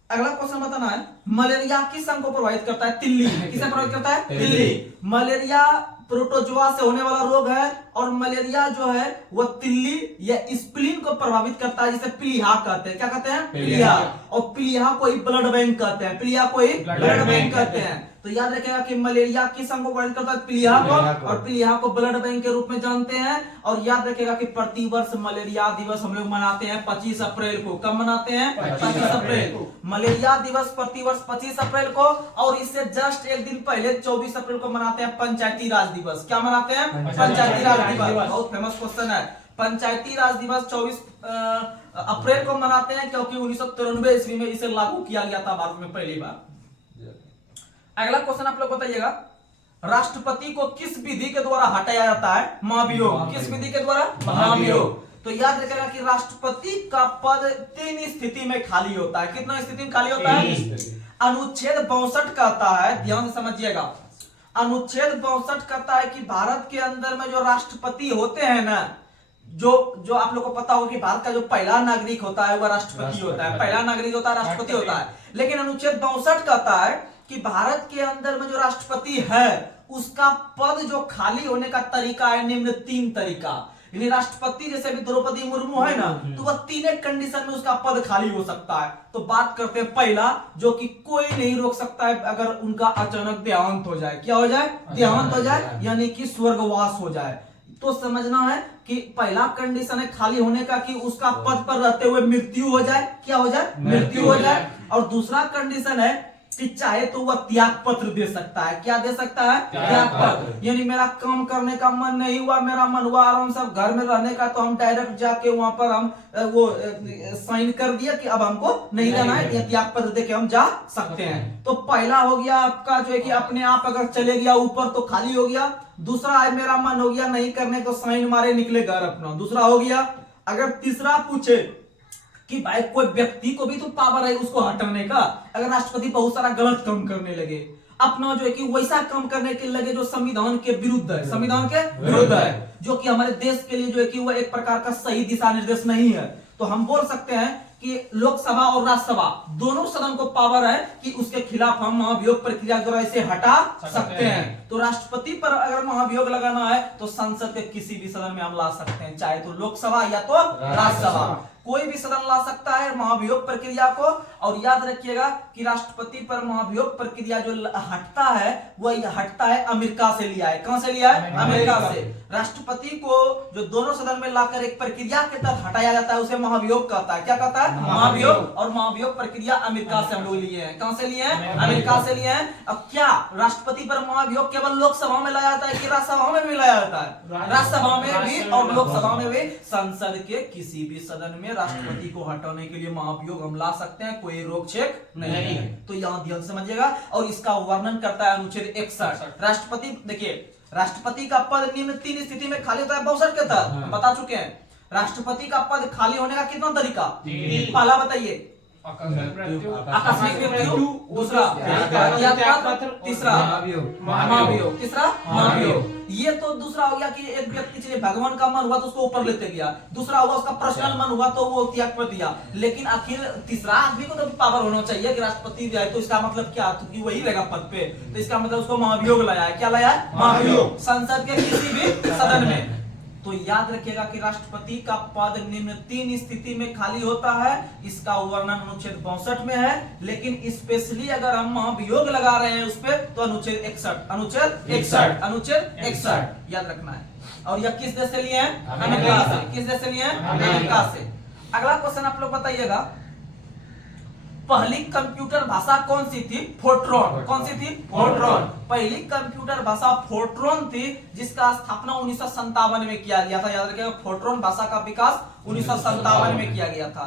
अगला क्वेश्चन बताना है, मलेरिया किस अंग को प्रभावित करता है? तिल्ली। किसे प्रभावित करता है? तिल्ली। मलेरिया प्रोटोजोआ से होने वाला रोग है। और मलेरिया जो है वह तिल्ली या स्प्लीन को प्रभावित करता है, जिसे प्लीहा कहते हैं। क्या कहते हैं? प्लीहा। और प्लीहा को ही ब्लड बैंक कहते हैं। प्लीहा को ही ब्लड बैंक कहते हैं। तो याद रखेगा कि मलेरिया किस अंग को प्रभावित करता है? प्लीहा को। और प्लीहा को ब्लड बैंक के रूप में जानते हैं। और याद रखेगा कि प्रतिवर्ष मलेरिया दिवस हम लोग मनाते हैं 25 अप्रैल को। कब मनाते हैं? 25 अप्रैल को। मलेरिया दिवस प्रतिवर्ष 25 अप्रैल को। और इससे जस्ट एक दिन पहले 24 अप्रैल को मनाते हैं पंचायती राज दिवस। क्या मनाते हैं? पंचायती राज दिवस। बहुत फेमस क्वेश्चन है। पंचायती राज दिवस 24 अप्रैल को मनाते हैं क्योंकि 1993 ईस्वी में इसे लागू किया गया था भारत में पहली बार। अगला क्वेश्चन आप लोग बताइएगा, राष्ट्रपति को किस विधि के द्वारा हटाया जाता है? महाभियोग। किस विधि के द्वारा? महाभियोग। तो याद रखिएगा कि राष्ट्रपति का पद 3 स्थिति में खाली होता है। कितना स्थिति में खाली होता है? अनुच्छेद 62 कहता है, ध्यान से समझिएगा, अनुच्छेद 62 कहता है कि भारत के अंदर में जो राष्ट्रपति होते हैं ना, जो आप लोग को पता होगा कि भारत का जो पहला नागरिक होता है वह राष्ट्रपति होता है। पहला नागरिक होता है, राष्ट्रपति होता है। लेकिन अनुच्छेद 62 कहता है कि भारत के अंदर में जो राष्ट्रपति है उसका पद जो खाली होने का तरीका है निम्न 3 तरीका। यानी राष्ट्रपति जैसे भी द्रौपदी मुर्मू है ना, तो वह तीन कंडीशन में उसका पद खाली हो सकता है। तो बात करते हैं पहला, जो कि कोई नहीं रोक सकता है अगर उनका अचानक देहांत हो जाए। क्या हो जाए? देहांत हो जाए, यानी कि स्वर्गवास हो जाए। तो समझना है कि पहला कंडीशन है खाली होने का कि उसका पद पर रहते हुए मृत्यु हो जाए। क्या हो जाए? मृत्यु हो जाए। और दूसरा कंडीशन है कि चाहे तो वह त्याग पत्र दे सकता है। क्या दे सकता है? त्याग पत्र। यानी मेरा काम करने का मन नहीं हुआ, मेरा मन हुआ आराम से घर में रहने का, तो हम डायरेक्ट जाके वहां पर हम वो साइन कर दिया कि अब हमको नहीं रहना है, या त्याग पत्र देके हम जा सकते हैं। तो पहला हो गया आपका जो है कि अपने आप अगर चले गया ऊपर तो खाली हो गया। दूसरा है मेरा मन हो गया नहीं करने को, साइन मारे निकले घर अपना, दूसरा हो गया। अगर तीसरा पूछे कि भाई कोई व्यक्ति को भी तो पावर है उसको हटाने का, अगर राष्ट्रपति बहुत सारा गलत काम करने लगे, अपना जो है कि वैसा काम करने के लगे जो संविधान के विरुद्ध है, संविधान के विरुद्ध है, जो कि हमारे देश के लिए जो है कि वह एक प्रकार का सही दिशा निर्देश नहीं है, तो हम बोल सकते हैं कि लोकसभा और राज्यसभा दोनों सदन को पावर है कि उसके खिलाफ हम महाभियोग प्रक्रिया द्वारा इसे हटा सकते हैं। तो राष्ट्रपति पर अगर महाभियोग लगाना है तो संसद के किसी भी सदन में हम ला सकते हैं, चाहे तो लोकसभा या तो राज्यसभा, कोई भी सदन ला सकता है महाभियोग प्रक्रिया को। और याद रखिएगा कि राष्ट्रपति पर महाभियोग प्रक्रिया जो हटता है वह हटता है अमेरिका से लिया है। कहां से लिया है? अमेरिका से। राष्ट्रपति को जो दोनों सदन में लाकर एक प्रक्रिया के तहत हटाया जाता है उसे महाभियोग कहता है। क्या कहता है? महाभियोग। और महाभियोग प्रक्रिया अमेरिका से हम लोग लिए हैं। कहां से लिए हैं? अमेरिका से लिए हैं। अब क्या राष्ट्रपति पर महाभियोग केवल लोकसभा में लाया जाता है कि राज्यसभा में भी लाया जाता है? राज्यसभा में भी और लोकसभा में भी। संसद के किसी भी सदन में राष्ट्रपति को हटाने के लिए महाभियोग हम ला सकते हैं, कोई रोक छेक नहीं है। तो यहां ध्यान समझिएगा। और इसका वर्णन करता है अनुच्छेद 61। राष्ट्रपति देखिए, राष्ट्रपति का पद निम्न तीन स्थिति में खाली होता है 62 के तहत बता चुके हैं। राष्ट्रपति का पद खाली होने का कितना तरीका? पहला बताइए, आकस्मिक मृत्यु, दूसरा त्यागपत्र, तीसरा महाभियोग, तीसरा महाभियोग। ये तो दूसरा हो गया कि एक व्यक्ति चलिए भगवान का मन हुआ तो उसको ऊपर लेते गया, दूसरा हुआ उसका पर्सनल मन हुआ तो वो त्यागपत्र दिया। लेकिन आखिर तीसरा आदमी को तो पावर होना चाहिए कि राष्ट्रपति भी आए, तो इसका मतलब क्या? तो कि वही रहेगा पद पे, तो इसका मतलब उसको महाभियोग लाया है। क्या लाया है? महाभियोग। संसद के किसी भी सदन में। तो याद रखिएगा कि राष्ट्रपति का पद निम्न तीन स्थिति में खाली होता है। इसका वर्णन अनुच्छेद 62 में है, लेकिन स्पेशली अगर हम महाभियोग लगा रहे हैं उस पर तो अनुच्छेद 61, अनुच्छेद 61, अनुच्छेद 61 याद रखना है। और यह किस देश से लिए हैं? अमेरिका से। किस देश से लिए हैं? अमेरिका से। अगला क्वेश्चन आप लोग बताइएगा, पहली कंप्यूटर भाषा कौन सी थी? फोर्ट्रॉन। कौन सी थी? फोर्ट्रॉन। पहली कंप्यूटर भाषा फोर्ट्रॉन थी, जिसका स्थापना 1957 में किया गया था। याद रखिएगा, फोर्ट्रॉन भाषा का विकास 1957 में किया गया था।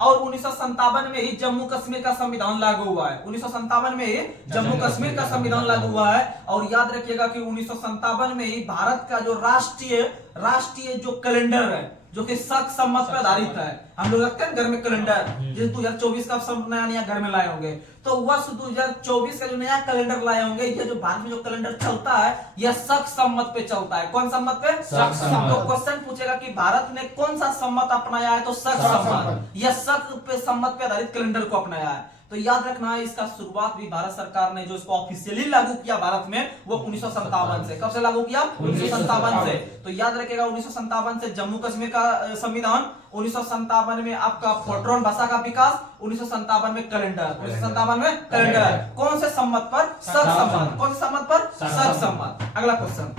और 1957 में ही जम्मू कश्मीर का संविधान लागू हुआ है। 1957 में ही जम्मू कश्मीर का संविधान लागू हुआ है। और याद रखिएगा कि 1957 में ही भारत का जो राष्ट्रीय जो कैलेंडर है, जो कि शक सम्मत पर आधारित है, हम लोग रखते हैं घर में कैलेंडर, जैसे 2024 का सब नया घर में लाए होंगे, तो वर्ष 2024 का जो नया कैलेंडर लाए होंगे, ये जो भारत में जो कैलेंडर चलता है यह शक सम्मत पे चलता है। कौन सम्मत पे? शक सम्मत। तो क्वेश्चन पूछेगा कि भारत ने कौन सा सम्मत अपनाया है? तो शक सम्मत। यह शक पे सम्मत पे आधारित कैलेंडर को अपनाया है। तो याद रखना है, इसका शुरुआत भी भारत सरकार ने जो इसको ऑफिशियली लागू किया भारत में वो 1957 से। कब से लागू किया? 1957 से। तो याद रखिएगा 1957 से जम्मू कश्मीर का संविधान, 1957 में आपका फोर्ट्रॉन भाषा का विकास, 1957 में कैलेंडर, 1957 में कैलेंडर। कौन से सम्मत पर? शक सम्मत। कौन से सम्मत पर? शक सम्मत। अगला क्वेश्चन,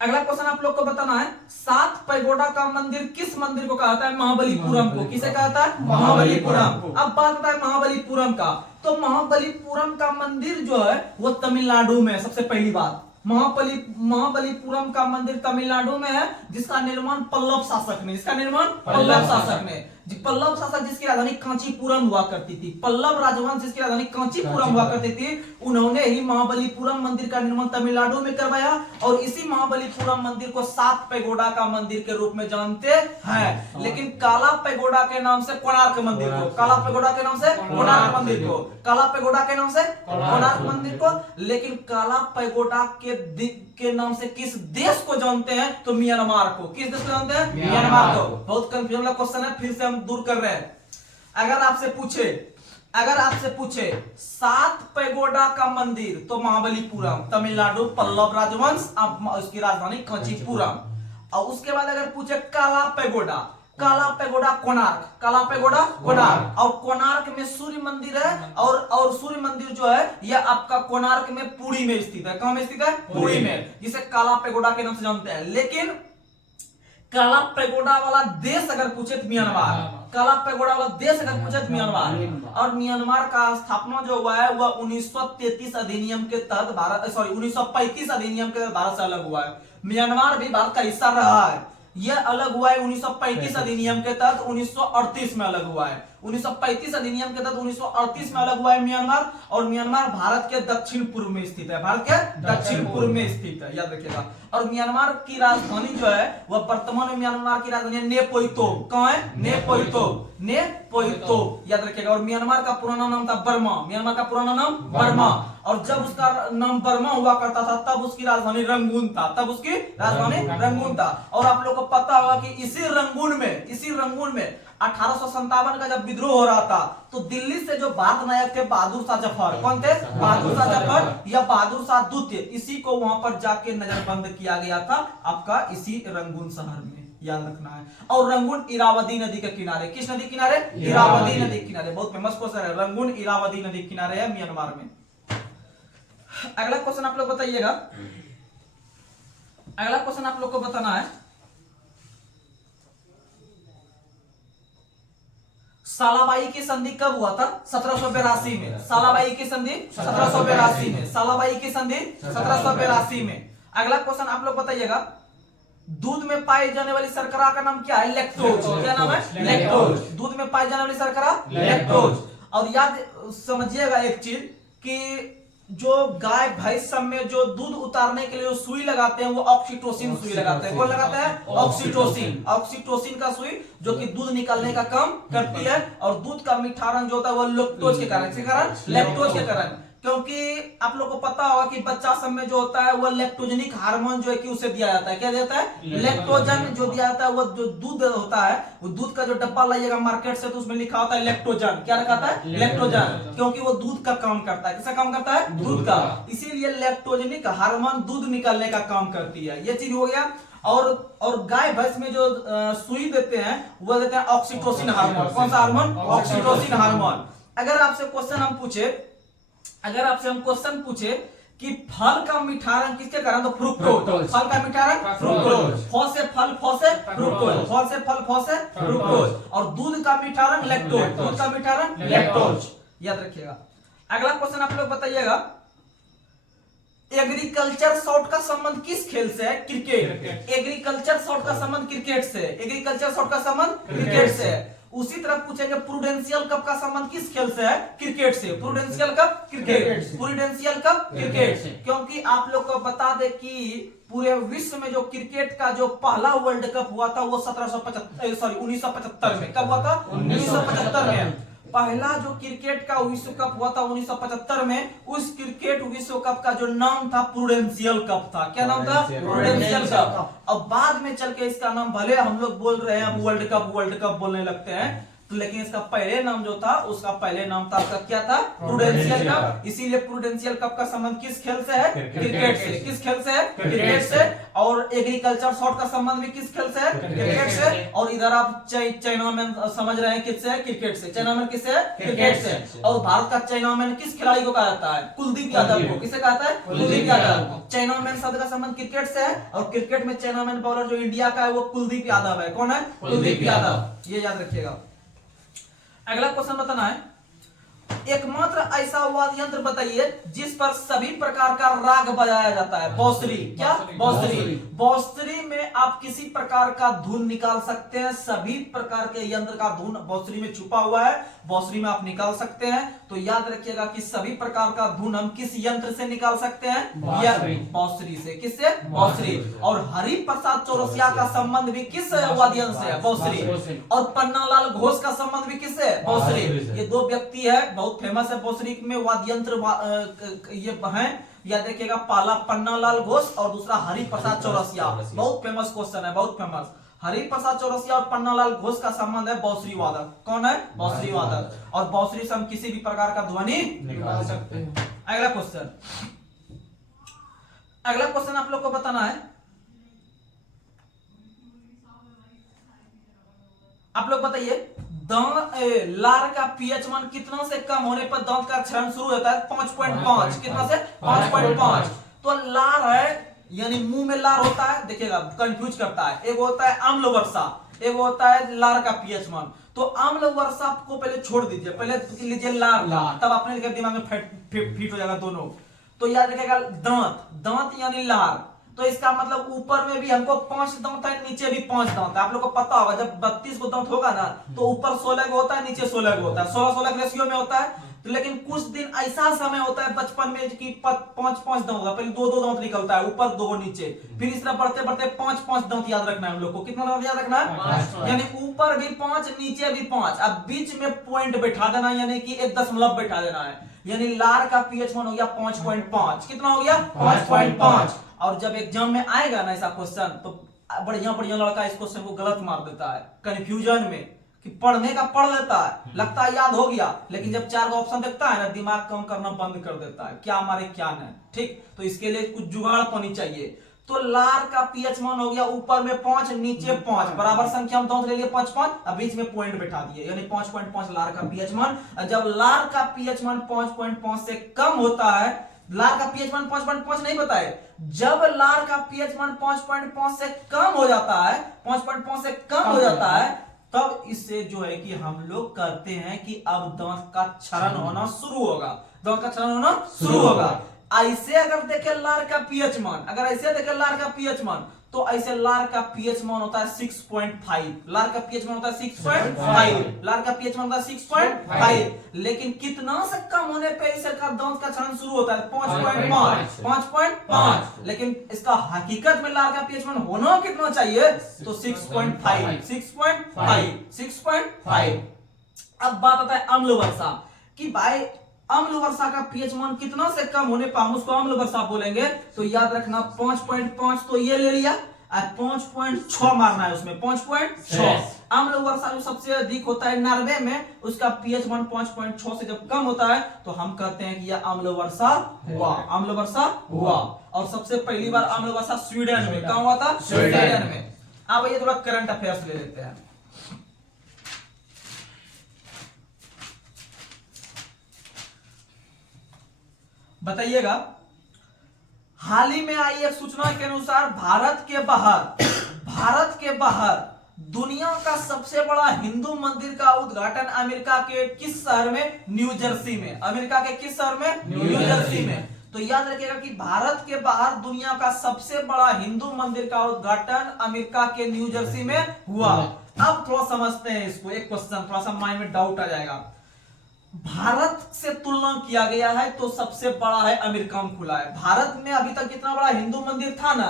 अगला क्वेश्चन आप लोग को बताना है, 7 पैगोडा का मंदिर किस मंदिर को कहता है? महाबलीपुरम को। किसे कहता है? महाबलीपुरम। अब बात होता है महाबलीपुरम का, तो महाबलीपुरम का मंदिर जो है वो तमिलनाडु में। सबसे पहली बात, महाबलीपुरम का मंदिर तमिलनाडु में है, जिसका निर्माण पल्लव शासक ने, जिसका निर्माण पल्लव शासक ने, पल्लव शासक जिसकी राजधानी कांचीपुरम हुआ करती थी, पल्लव राजवंश जिसकी राजधानी कांचीपुरम हुआ करती थी, उन्होंने ही महाबलीपुरम मंदिर का निर्माण तमिलनाडु में करवाया। और इसी महाबलीपुरम मंदिर को 7 पैगोडा का मंदिर के रूप में जानते हैं। लेकिन काला पैगोडा के नाम से कोणार्क मंदिर को, काला पैगोडा के नाम से कोणार्क मंदिर को, काला पैगोडा के नाम से कोणार्क मंदिर को। लेकिन काला पैगोडा के नाम से किस देश को जानते हैं? तो म्यांमार को। किस देश को जानते हैं? म्यांमार को। बहुत कंफ्यूजन वाला क्वेश्चन है, फिर से हम दूर कर रहे हैं। अगर आपसे पूछे 7 पैगोडा का मंदिर, तो महाबलीपुरम, तमिलनाडु, पल्लव राजवंश, उसकी राजधानी कांचीपुरम। और उसके बाद अगर पूछे काला पैगोडा, काला पैगोडा कोणार्क, काला पैगोडा कोणार्क, और कोणार्क में सूर्य मंदिर है, और सूर्य मंदिर जो है यह आपका कोणार्क में पुरी में स्थित है। कहां में स्थित है? पुरी में, जिसे काला पैगोडा के नाम से जानते हैं। लेकिन काला पैगोडा वाला देश अगर पूछे तो म्यांमार, काला पैगोडा वाला देश अगर पूछे तो म्यांमार। और म्यांमार का स्थापना जो हुआ है वह 1933 अधिनियम के तहत भारत 1935 अधिनियम के तहत भारत से अलग हुआ है। म्यांमार भी भारत का हिस्सा रहा है, यह अलग हुआ है 1935 अधिनियम के तहत 1938 में अलग हुआ है। 1935 अधिनियम के तहत 1938 में अलग हुआ है म्यांमार, और म्यांमार भारत के दक्षिण पूर्व में स्थित है, भारत के दक्षिण पूर्व में स्थित है, याद रखिएगा। और म्यांमार की राजधानी जो है वह वर्तमान में म्यांमार की राजधानी नेपोइतो, कहां है? नेपोइतो, नेपोइतो, याद रखिएगा। और म्यांमार का पुराना नाम था बर्मा, म्यांमार का पुराना नाम बर्मा, और जब उसका नाम बर्मा हुआ करता था तब उसकी राजधानी रंगून था, तब उसकी राजधानी रंगून था। और आप लोगों को पता होगा कि इसी रंगून में 1857 का जब विद्रोह हो रहा था तो दिल्ली से जो भारत नायक थे बहादुर शाह जफर, कौन थे? बहादुर शाह जफर या बहादुर शाह द्वितीय, इसी को वहां पर जाके नजरबंद किया गया था आपका इसी रंगून शहर में, याद रखना है। और रंगून इरावदी नदी के किनारे, किस नदी किनारे? इरावदी नदी किनारे, बहुत फेमस क्वेश्चन है। रंगून इरावदी नदी किनारे है म्यांमार में। अगला क्वेश्चन आप लोग बताइएगा, अगला क्वेश्चन आप लोग को बताना है, सालाबाई की संधि कब हुआ था? 1782 में। सालाबाई की संधि 1782 में, सालाबाई की संधि 1782 में। अगला क्वेश्चन आप लोग बताइएगा, दूध में पाई जाने वाली शर्करा का नाम क्या है? लैक्टोज। क्या नाम है? लैक्टोज। दूध में पाई जाने वाली शर्करा लैक्टोज। और याद समझिएगा एक चीज कि जो गाय भैंस सब में जो दूध उतारने के लिए सुई लगाते हैं वो ऑक्सीटोसिन सुई लगाते हैं। कौन लगाता है? ऑक्सीटोसिन। ऑक्सीटोसिन का सुई जो कि दूध निकालने का काम करती है। और दूध का मीठा रंग जो होता है वो लैक्टोज के कारण, लैक्टोज के कारण, क्योंकि आप लोग को पता होगा कि बच्चा सब में जो होता है वो लैक्टोजेनिक हार्मोन जो है कि उसे दिया जाता है। क्या देता है? लैक्टोजन जो दिया जाता है। वो जो दूध होता है, वो दूध का जो डब्बा लाइएगा मार्केट से तो उसमें लिखा होता है लैक्टोजन। क्या लिखा होता है? लैक्टोजन, क्योंकि वो दूध का काम करता है। किसका काम करता है? दूध का। इसीलिए लैक्टोजेनिक हार्मोन दूध निकालने का काम करती है। ये चीज हो गया। और गाय भैंस में जो सुई देते हैं वो देते हैं ऑक्सीटोसिन हार्मोन। कौन सा हार्मोन? Oxytocin hormone. अगर आपसे हम क्वेश्चन पूछे कि फल का मीठा रंग किसके कारण? तो फ्रुक्टोज। फल का मीठा रंग फ्रुक्टोज। फ से फल, फ से फ्रुक्टोज, फ से फल, फ से फ्रुक्टोज। और दूध का मीठा रंग लैक्टोज, दूध का मीठा रंग लैक्टोज, याद रखिएगा। अगला क्वेश्चन आप लोग बताइएगा, एग्रीकल्चर शॉट का संबंध किस खेल से है? क्रिकेट। एग्रीकल्चर शॉट का संबंध क्रिकेट से, एग्रीकल्चर शॉट का संबंध क्रिकेट से। उसी तरह पूछेंगे प्रूडेंशियल कप का संबंध किस खेल से है? क्रिकेट से। Prudential cup cricket, prudential cup cricket, क्योंकि आप लोग को बता दे कि पूरे विश्व में जो क्रिकेट का जो पहला वर्ल्ड कप हुआ था वो 1975 में। कब हुआ था? 1975 में। पहला जो क्रिकेट का विश्व कप हुआ था 1975 में, उस क्रिकेट विश्व कप का जो नाम था प्रूडेंशियल कप था। क्या नाम था? Prudential cup. और बाद में चल के इसका नाम भले हम लोग बोल रहे हैं वर्ल्ड कप बोलने लगते हैं, तो लेकिन इसका पहले नाम जो था उसका पहले नाम था आपका क्या था? Prudential cup. इसीलिए प्रूडेंशियल कप का संबंध किस खेल से है? क्रिकेट से। किस खेल से है? क्रिकेट से। और एग्रीकल्चर शॉट का संबंध भी किस खेल से है? क्रिकेट से। और इधर आप चाइना मैन समझ रहे हैं किससे है? क्रिकेट से। चाइना मैन किससे है? क्रिकेट से। और भारत का चाइना मैन किस खिलाड़ी को कहा जाता है? कुलदीप यादव को। किसे कहता है? कुलदीप यादव। चाइना मैन शब्द का संबंध क्रिकेट से है, और क्रिकेट में चाइना मैन बॉलर जो इंडिया का है वो कुलदीप यादव है। कौन है? कुलदीप यादव। ये याद रखिएगा। अगला क्वेश्चन बताना है, एकमात्र ऐसा वाद्य यंत्र बताइए जिस पर सभी प्रकार का राग बजाया जाता है। बांसुरी। क्या? बांसुरी। बांसुरी में आप किसी प्रकार का धुन निकाल सकते हैं। सभी प्रकार के यंत्र का धुन बांसुरी में छुपा हुआ है, बांसुरी में आप निकाल सकते हैं। तो याद रखिएगा कि सभी प्रकार का धुन हम किस यंत्र से निकाल सकते हैं? बांसुरी से। किससे? बांसुरी। और हरि प्रसाद चौरसिया का संबंध भी किस वाद्य यंत्र से है? बांसुरी। और पन्नालाल घोष का संबंध भी किससे? बांसुरी। ये दो व्यक्ति है, बहुत फेमस है बांसुरी में वाद्य यंत्र ये है, याद रखिएगा। पहला पन्नालाल घोष और दूसरा हरि प्रसाद चौरसिया। बहुत फेमस क्वेश्चन है, बहुत फेमस। हरि प्रसाद चौरसिया और पन्नालाल घोष का संबंध है बांसुरी वादक। कौन है? बांसुरी वादक। और बांसुरी से हम किसी भी प्रकार का ध्वनि निकाल सकते हैं। अगला क्वेश्चन, अगला क्वेश्चन आप लोग को बताना है, आप लोग बताइए, लार का पीएच मान कितना से कम होने पर दांत का क्षरण शुरू होता है? 5.5। कितना से? 5.5। तो लार है यानी मुंह में लार होता है, देखिएगा कंफ्यूज करता है। एक होता है अम्ल वर्षा, एक होता है लार का पीएच मान। तो अम्ल वर्षा को पहले छोड़ दीजिए, पहले लीजिए लार, तब अपने दिमाग में फिट हो जाएगा दोनों। तो याद रखिएगा दांत, दांत यानी लार। तो इसका मतलब ऊपर में भी हमको 5 दांत है, नीचे भी 5 दांत है। आप लोग को पता होगा जब 32 को दांत होगा ना, तो ऊपर 16 को होता है, नीचे 16 को होता है, 16-16 के रेशियो में होता है। तो लेकिन कुछ दिन ऐसा समय होता है बचपन में कि 5-5 दांत होगा, पहले 2-2 दांत निकलता है, ऊपर 2 नीचे, फिर इस तरह बढ़ते बढ़ते 5-5 दांत याद रखना है हम लोग को। कितना दांत याद रखना है? यानी ऊपर भी 5, नीचे भी 5। अब बीच में पॉइंट बैठा देना, यानी कि एक दशमलव बैठा देना है। यानी लार का पीएच मान हो गया 5.5। कितना हो गया? 5.5। और जब एग्जाम में आएगा ना ऐसा क्वेश्चन, तो बढ़िया बढ़िया लड़का इस क्वेश्चन को गलत मार देता है कंफ्यूजन में, कि पढ़ने का पढ़ लेता है, लगता है याद हो गया, लेकिन जब 4 ऑप्शन देखता है ना, दिमाग काम करना बंद कर देता है, क्या मारे क्या नहीं। ठीक, तो इसके लिए कुछ जुगाड़ पानी चाहिए। तो लार का पीएच मान हो गया ऊपर में 5, नीचे 5, बराबर संख्या में दांत ले लिए 5-5, अब बीच में पॉइंट बैठा दिए, यानी 5.5 लार का पीएच मान। जब लार का पीएच मान 5.5 से कम होता है, लार का पीएच मान 5.5 नहीं बताए, जब लार का पीएच मान 5.5 से कम हो जाता है, 5.5 से कम हो जाता है, तब इससे जो है कि हम लोग कहते हैं कि अब दांत का क्षरण होना शुरू होगा, दांत का क्षरण होना शुरू होगा। ऐसे अगर देखे लार का पीएच मान, अगर ऐसे देखे लार का पीएच मान, तो ऐसे लार का पीएच मान होता है 6.5, लार का पीएच मान होता है 6.5, लार का पीएच मान होता है 6.5। लेकिन कितना से कम होने पे इसे का दांत का क्षरण शुरू होता है? 5.5। लेकिन इसका हकीकत में लार का पीएच मान होना कितना चाहिए? तो 6.5। अब बात आता है अम्ल वर्षा की। भाई अम्ल वर्षा का पीएच मान कितना से कम होने पर हम उसको अम्ल वर्षा बोलेंगे? तो याद रखना 5.5 तो ये ले लिया, 5.6 मारना है उसमें, 5.6। अम्ल वर्षा जो सबसे अधिक होता है नॉर्वे में, उसका पीएच मान 5.6 से जब कम होता है, तो हम कहते हैं कि यह अम्ल वर्षा हुआ, अम्ल वर्षा हुआ। और सबसे पहली बार अम्ल वर्षा स्वीडन में, कहां हुआ था? स्वीडन में। अब ये थोड़ा करंट अफेयर्स ले लेते हैं। बताइएगा, हाल ही में आई एक सूचना के अनुसार भारत के बाहर दुनिया का सबसे बड़ा हिंदू मंदिर का उद्घाटन अमेरिका के किस शहर में? न्यू जर्सी में। अमेरिका के किस शहर में? न्यू जर्सी में। तो याद रखिएगा कि भारत के बाहर दुनिया का सबसे बड़ा हिंदू मंदिर का उद्घाटन अमेरिका के न्यू जर्सी में हुआ। अब थोड़ा समझते हैं इसको, एक क्वेश्चन थोड़ा सा माइंड में डाउट आ जाएगा। भारत से तुलना किया गया है तो सबसे बड़ा है अमेरिका में खुला है। भारत में अभी तक जितना बड़ा हिंदू मंदिर था ना,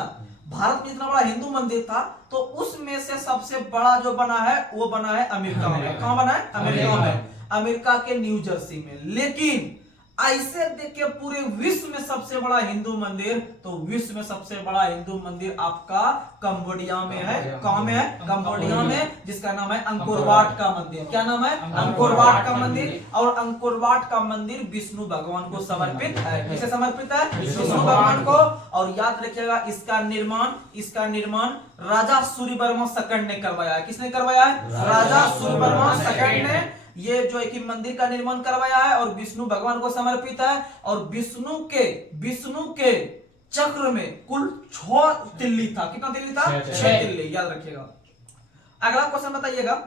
भारत में जितना बड़ा हिंदू मंदिर था, तो उसमें से सबसे बड़ा जो बना है वो बना है अमेरिका में। कहां बना है? अमेरिका में, अमेरिका के न्यू जर्सी में। लेकिन ऐसे देख के पूरे विश्व में सबसे बड़ा हिंदू मंदिर, तो विश्व में सबसे बड़ा हिंदू मंदिर आपका कंबोडिया में है। कहां में है? कंबोडिया में, जिसका नाम है अंकोर वाट का मंदिर। क्या नाम है? अंकोर वाट का मंदिर। और अंकोर वाट का मंदिर विष्णु भगवान को समर्पित है। किसे समर्पित है? विष्णु भगवान को। और याद रखिएगा इसका निर्माण राजा सूर्यवर्मा सेकंड ने करवाया है। किसने करवाया है? राजा सूर्यवर्मा सेकंड ने ये जो है कि मंदिर का निर्माण करवाया है और विष्णु भगवान को समर्पित है। और विष्णु के चक्र में कुल 6 तिल्ली था। कितना तिल्ली था? 6 तिल्ली, याद रखिएगा। अगला क्वेश्चन बताइएगा,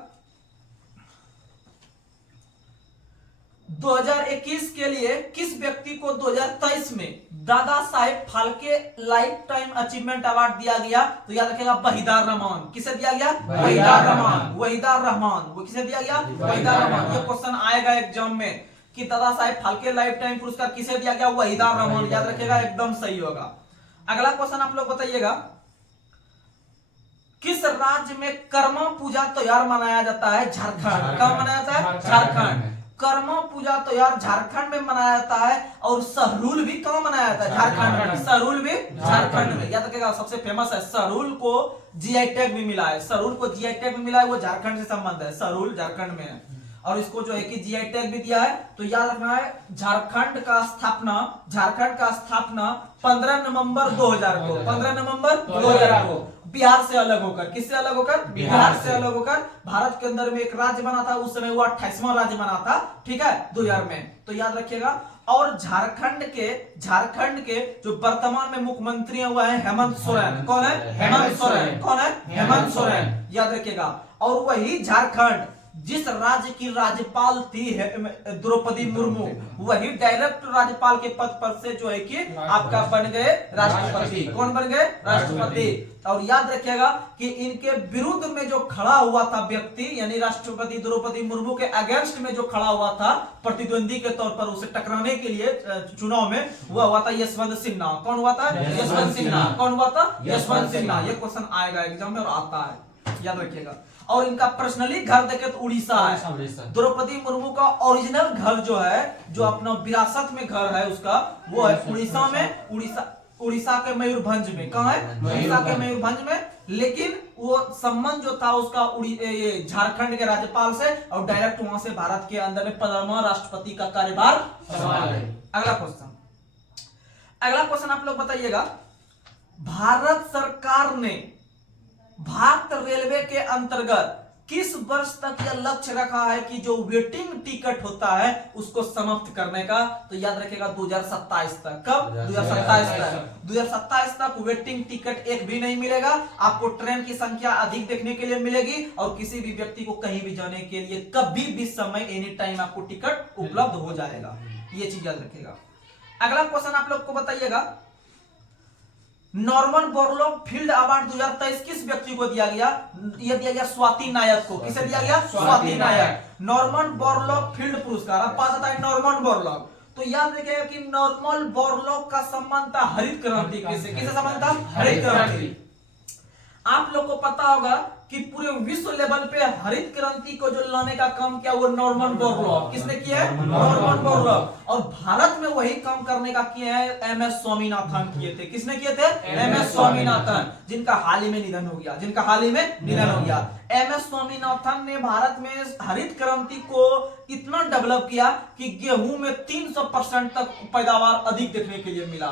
2021 के लिए किस व्यक्ति को 2023 में Dada Saheb Phalke lifetime achievement award दिया गया? तो याद रखिएगा वहीदार रहमान। किसे दिया गया? वहीदार रहमान। वो किसे दिया गया? वहीदार रहमान। ये क्वेश्चन आएगा एग्जाम में कि दादा साहेब फाल्के लाइफ टाइम पुरस्कार किसे दिया गया? वहीदार रहमान। याद रखिएगा, एकदम सही होगा। अगला क्वेश्चन आप लोग बताइएगा, किस राज्य में कर्मा पूजा त्योहार मनाया जाता है? झारखंड। कहां मनाया जाता है? झारखंड। कर्मा पूजा त्योहार झारखंड में मनाया जाता है। और सहरूल भी कहां मनाया जाता है? झारखंड में। सहरूल भी झारखंड में। याद रखिएगा, सबसे फेमस है सहरूल को जीआई टैग भी मिला है। सहरूल को जीआई टैग भी मिला है, वो झारखंड से संबंध है। सहरूल झारखंड में है। और इसको जो है कि जीआई टैग भी दिया है। तो याद रखना है झारखंड का स्थापना 15 नवंबर 2000 को, 15 नवंबर 2000 को बिहार से अलग होकर, किससे अलग होकर? बिहार से अलग होकर भारत के अंदर में एक राज्य बना था। उस समय वो 28वां राज्य बना था, ठीक है, 2000 में। तो याद रखिएगा। और झारखंड के जो वर्तमान में मुख्यमंत्री है वो है हेमंत सोरेन। कौन है? हेमंत सोरेन। कौन है? हेमंत सोरेन, याद रखिएगा। और वही झारखंड जिस राज्य की राज्यपाल थी द्रौपदी मुर्मू, वही डायरेक्ट राज्यपाल के पद पर से जो है कि आपका बन गए राष्ट्रपति। कौन बन गए? राष्ट्रपति। और याद रखिएगा कि इनके विरुद्ध में जो खड़ा हुआ था व्यक्ति, यानी राष्ट्रपति द्रौपदी मुर्मू के अगेंस्ट में जो खड़ा हुआ था प्रतिद्वंदी के तौर पर उसे टकराने के लिए चुनाव में, वह हुआ था यशवंत सिन्हा। कौन हुआ था? यशवंत सिन्हा। कौन हुआ था? यशवंत सिन्हा। ये क्वेश्चन आएगा एग्जाम में और आता है, याद रखिएगा। और इनका पर्सनली घर देखे तो उड़ीसा है। द्रौपदी मुर्मू का ओरिजिनल घर जो है, जो अपना विरासत में घर है उसका, वो है उड़ीसा में, उड़ीसा के मयूरभंज में। कहाँ है? उड़ीसा के मयूरभंज में। लेकिन वो संबंध जो था उसका झारखंड के राज्यपाल से, और डायरेक्ट वहां से भारत के अंदर में 15वां राष्ट्रपति का कार्यभार संभाले। अगला क्वेश्चन आप लोग बताइएगा। भारत सरकार ने भारत रेलवे के अंतर्गत किस वर्ष तक यह लक्ष्य रखा है कि जो वेटिंग टिकट होता है उसको समाप्त करने का? तो याद रखिएगा 2027 तक। कब? 2027 तक वेटिंग टिकट एक भी नहीं मिलेगा। आपको ट्रेन की संख्या अधिक देखने के लिए मिलेगी और किसी भी व्यक्ति को कहीं भी जाने के लिए कभी भी समय, एनी टाइम आपको टिकट उपलब्ध हो जाएगा। ये चीज याद रखिएगा। अगला क्वेश्चन आप लोग को बताइएगा। नॉर्मन बोरलॉग फील्ड अवार्ड 2023 किस व्यक्ति को दिया गया? यह दिया गया स्वाति नायक को। किसे दिया गया? स्वाति नायक। नॉर्मन बोरलॉग फील्ड पुरस्कार। अब बात आता है नॉर्मन बोरलॉग। तो याद रखिएगा कि नॉर्मन बोरलॉग का संबंध था हरित क्रांति से। किसे संबंध था? हरित क्रांति। आप लोग को पता होगा कि पूरे विश्व लेवल पे हरित क्रांति को जो लाने का काम किया वो नॉर्मन बोरलॉग। किसने किया है? Norman Borlaug. और भारत में वही काम करने का किया है एमएस स्वामीनाथन किए थे। किसने किए थे? एमएस स्वामीनाथन, जिनका हाल ही में निधन हो गया। एमएस स्वामीनाथन ने भारत में हरित क्रांति को इतना डेवलप किया कि गेहूं में 300% तक पैदावार अधिक देखने के लिए मिला।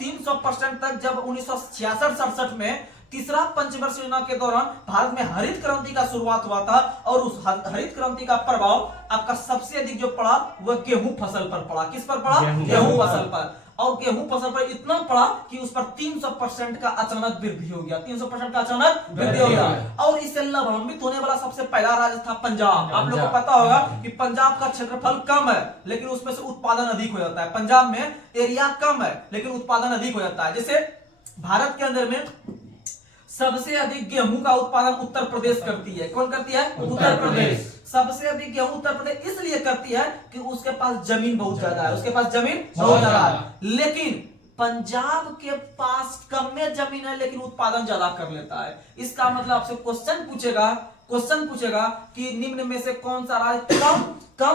300% तक। जब 1966-67 में तीसरा पंचवर्षीय योजना के दौरान भारत में हरित क्रांति का शुरुआत हुआ था, और उस हरित क्रांति का प्रभाव आपका सबसे अधिक जो पड़ा वह गेहूं फसल पर पड़ा। किस पर पड़ा? गेहूं फसल पर। और गेहूं फसल पर इतना पड़ा कि उस पर 300% का अचानक वृद्धि हो गया। 300% का अचानक वृद्धि हो गया। और इससे लाभान्वित होने वाला सबसे पहला राज्य था पंजाब। आप लोगों को पता होगा कि पंजाब का क्षेत्रफल कम है लेकिन उसमें से उत्पादन अधिक हो जाता है। पंजाब में एरिया कम है लेकिन उत्पादन अधिक हो जाता है। जैसे भारत के अंदर में सबसे अधिक गेहूं का उत्पादन उत्तर प्रदेश करती है। कौन करती है? उत्तर प्रदेश। सबसे अधिक गेहूं उत्तर प्रदेश इसलिए करती है कि उसके पास जमीन बहुत ज्यादा है। लेकिन पंजाब के पास कम में जमीन है लेकिन उत्पादन ज्यादा कर लेता है। इसका मतलब आपसे क्वेश्चन पूछेगा कि निम्न में से कौन सा राज्य कम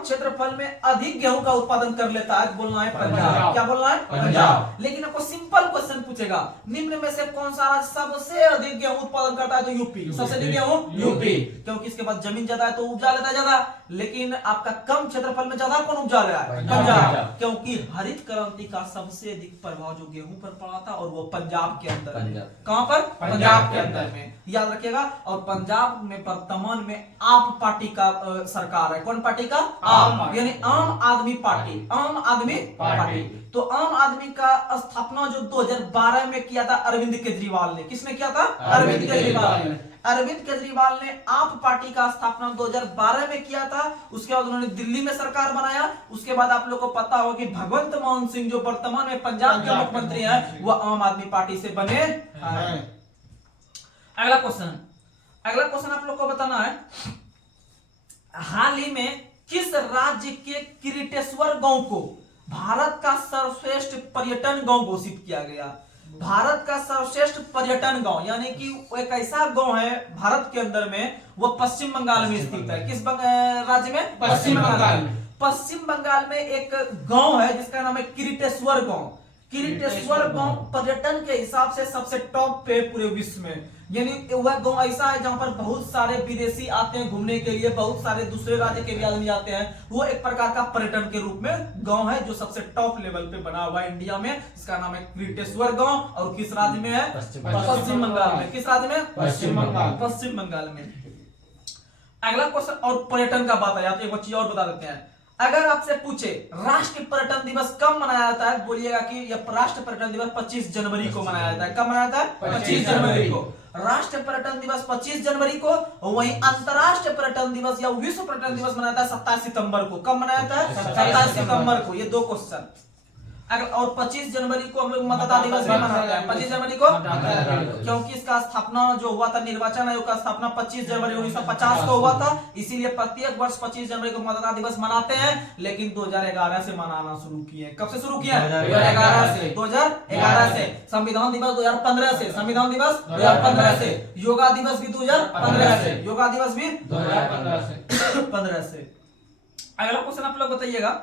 क्षेत्रफल में अधिक गेहूं का उत्पादन कर लेता है? बोलना है पंजाब। क्या बोलना है? पंजाब। लेकिन आपको सिंपल क्वेश्चन पूछेगा, निम्न में से कौन सा राज्य सबसे अधिक गेहूं उत्पादन करता है? तो यूपी। सबसे अधिक गेहूं यूपी, क्योंकि इसके पास जमीन ज्यादा है तो उपजा लेता है ज्यादा। लेकिन आपका कम क्षेत्रफल में ज्यादा कौन उपजा रहा है? पंजाब। क्योंकि हरित क्रांति का सबसे अधिक प्रभाव जो गेहूं पर पड़ा था और वो पंजाब के अंदर। कहां पर? पंजाब के अंदर में, याद रखिएगा। और पंजाब में वर्तमान में आप पार्टी का सरकार है। कौन पार्टी का? आम, यानी आम आदमी पार्टी। तो आम आदमी का स्थापना जो 2012 में किया था अरविंद केजरीवाल ने। किसने किया था? अरविंद केजरीवाल ने आप पार्टी का स्थापना 2012 में किया था। उसके बाद उन्होंने दिल्ली में सरकार बनाया। उसके बाद आप लोगों को पता होगा कि भगवंत मान सिंह जो वर्तमान में पंजाब के मुख्यमंत्री हैं वो आम आदमी पार्टी से बने हैं। अगला क्वेश्चन आप लोग को बताना है, हाल ही में किस राज्य के किरीटेश्वर गांव को भारत का सर्वश्रेष्ठ पर्यटन गांव घोषित किया गया? भारत का सर्वश्रेष्ठ पर्यटन गांव, यानी कि एक ऐसा गांव है भारत के अंदर में, वो पश्चिम बंगाल में स्थित है। किस राज्य में? पश्चिम बंगाल। पश्चिम बंगाल में एक गांव है जिसका नाम है किरीटेश्वर गांव। किरीटेश्वर गांव पर्यटन के हिसाब से सबसे टॉप पे पूरे विश्व में। यानी वह गांव ऐसा है जहां पर बहुत सारे विदेशी आते हैं घूमने के लिए, बहुत सारे दूसरे राज्य के भी आदमी आते हैं। वो एक प्रकार का पर्यटन के रूप में गांव है जो सबसे टॉप लेवल पे बना हुआ है इंडिया में। इसका नाम है क्रीटेश्वर गांव और किस राज्य में है? पश्चिम बंगाल में। किस राज्य में? पश्चिम बंगाल। पश्चिम बंगाल में। अगला क्वेश्चन और पर्यटन का बात आया तो एक चीज और बता देते हैं। अगर आपसे पूछे राष्ट्रीय पर्यटन दिवस कब मनाया जाता है, बोलिएगा कि यह राष्ट्रीय पर्यटन दिवस 25 जनवरी को मनाया जाता है। कब मनाया जाता है? 25 जनवरी को। राष्ट्रीय पर्यटन दिवस 25 जनवरी को। वहीं अंतरराष्ट्रीय पर्यटन दिवस या विश्व पर्यटन दिवस मनाया जाता है 27 सितंबर को। कब मनाया जाता है? 27 सितंबर को। ये दो क्वेश्चन। अगर और 25 जनवरी को हम लोग मतदाता दिवस भी मनाते हैं। 25 जनवरी को क्योंकि इसका स्थापना जो हुआ था, निर्वाचन आयोग का स्थापना 25 जनवरी 1950 को हुआ था, इसीलिए प्रत्येक वर्ष 25 जनवरी को मतदाता दिवस मनाते हैं। लेकिन 2011 से मनाना शुरू किए। कब से शुरू किया? 2011 से। 2011 से। संविधान दिवस 2015 से। संविधान दिवस 2015 से। योगा दिवस भी 2015 से। योगा दिवस भी 2015 से। अगला क्वेश्चन आप लोग बताइएगा।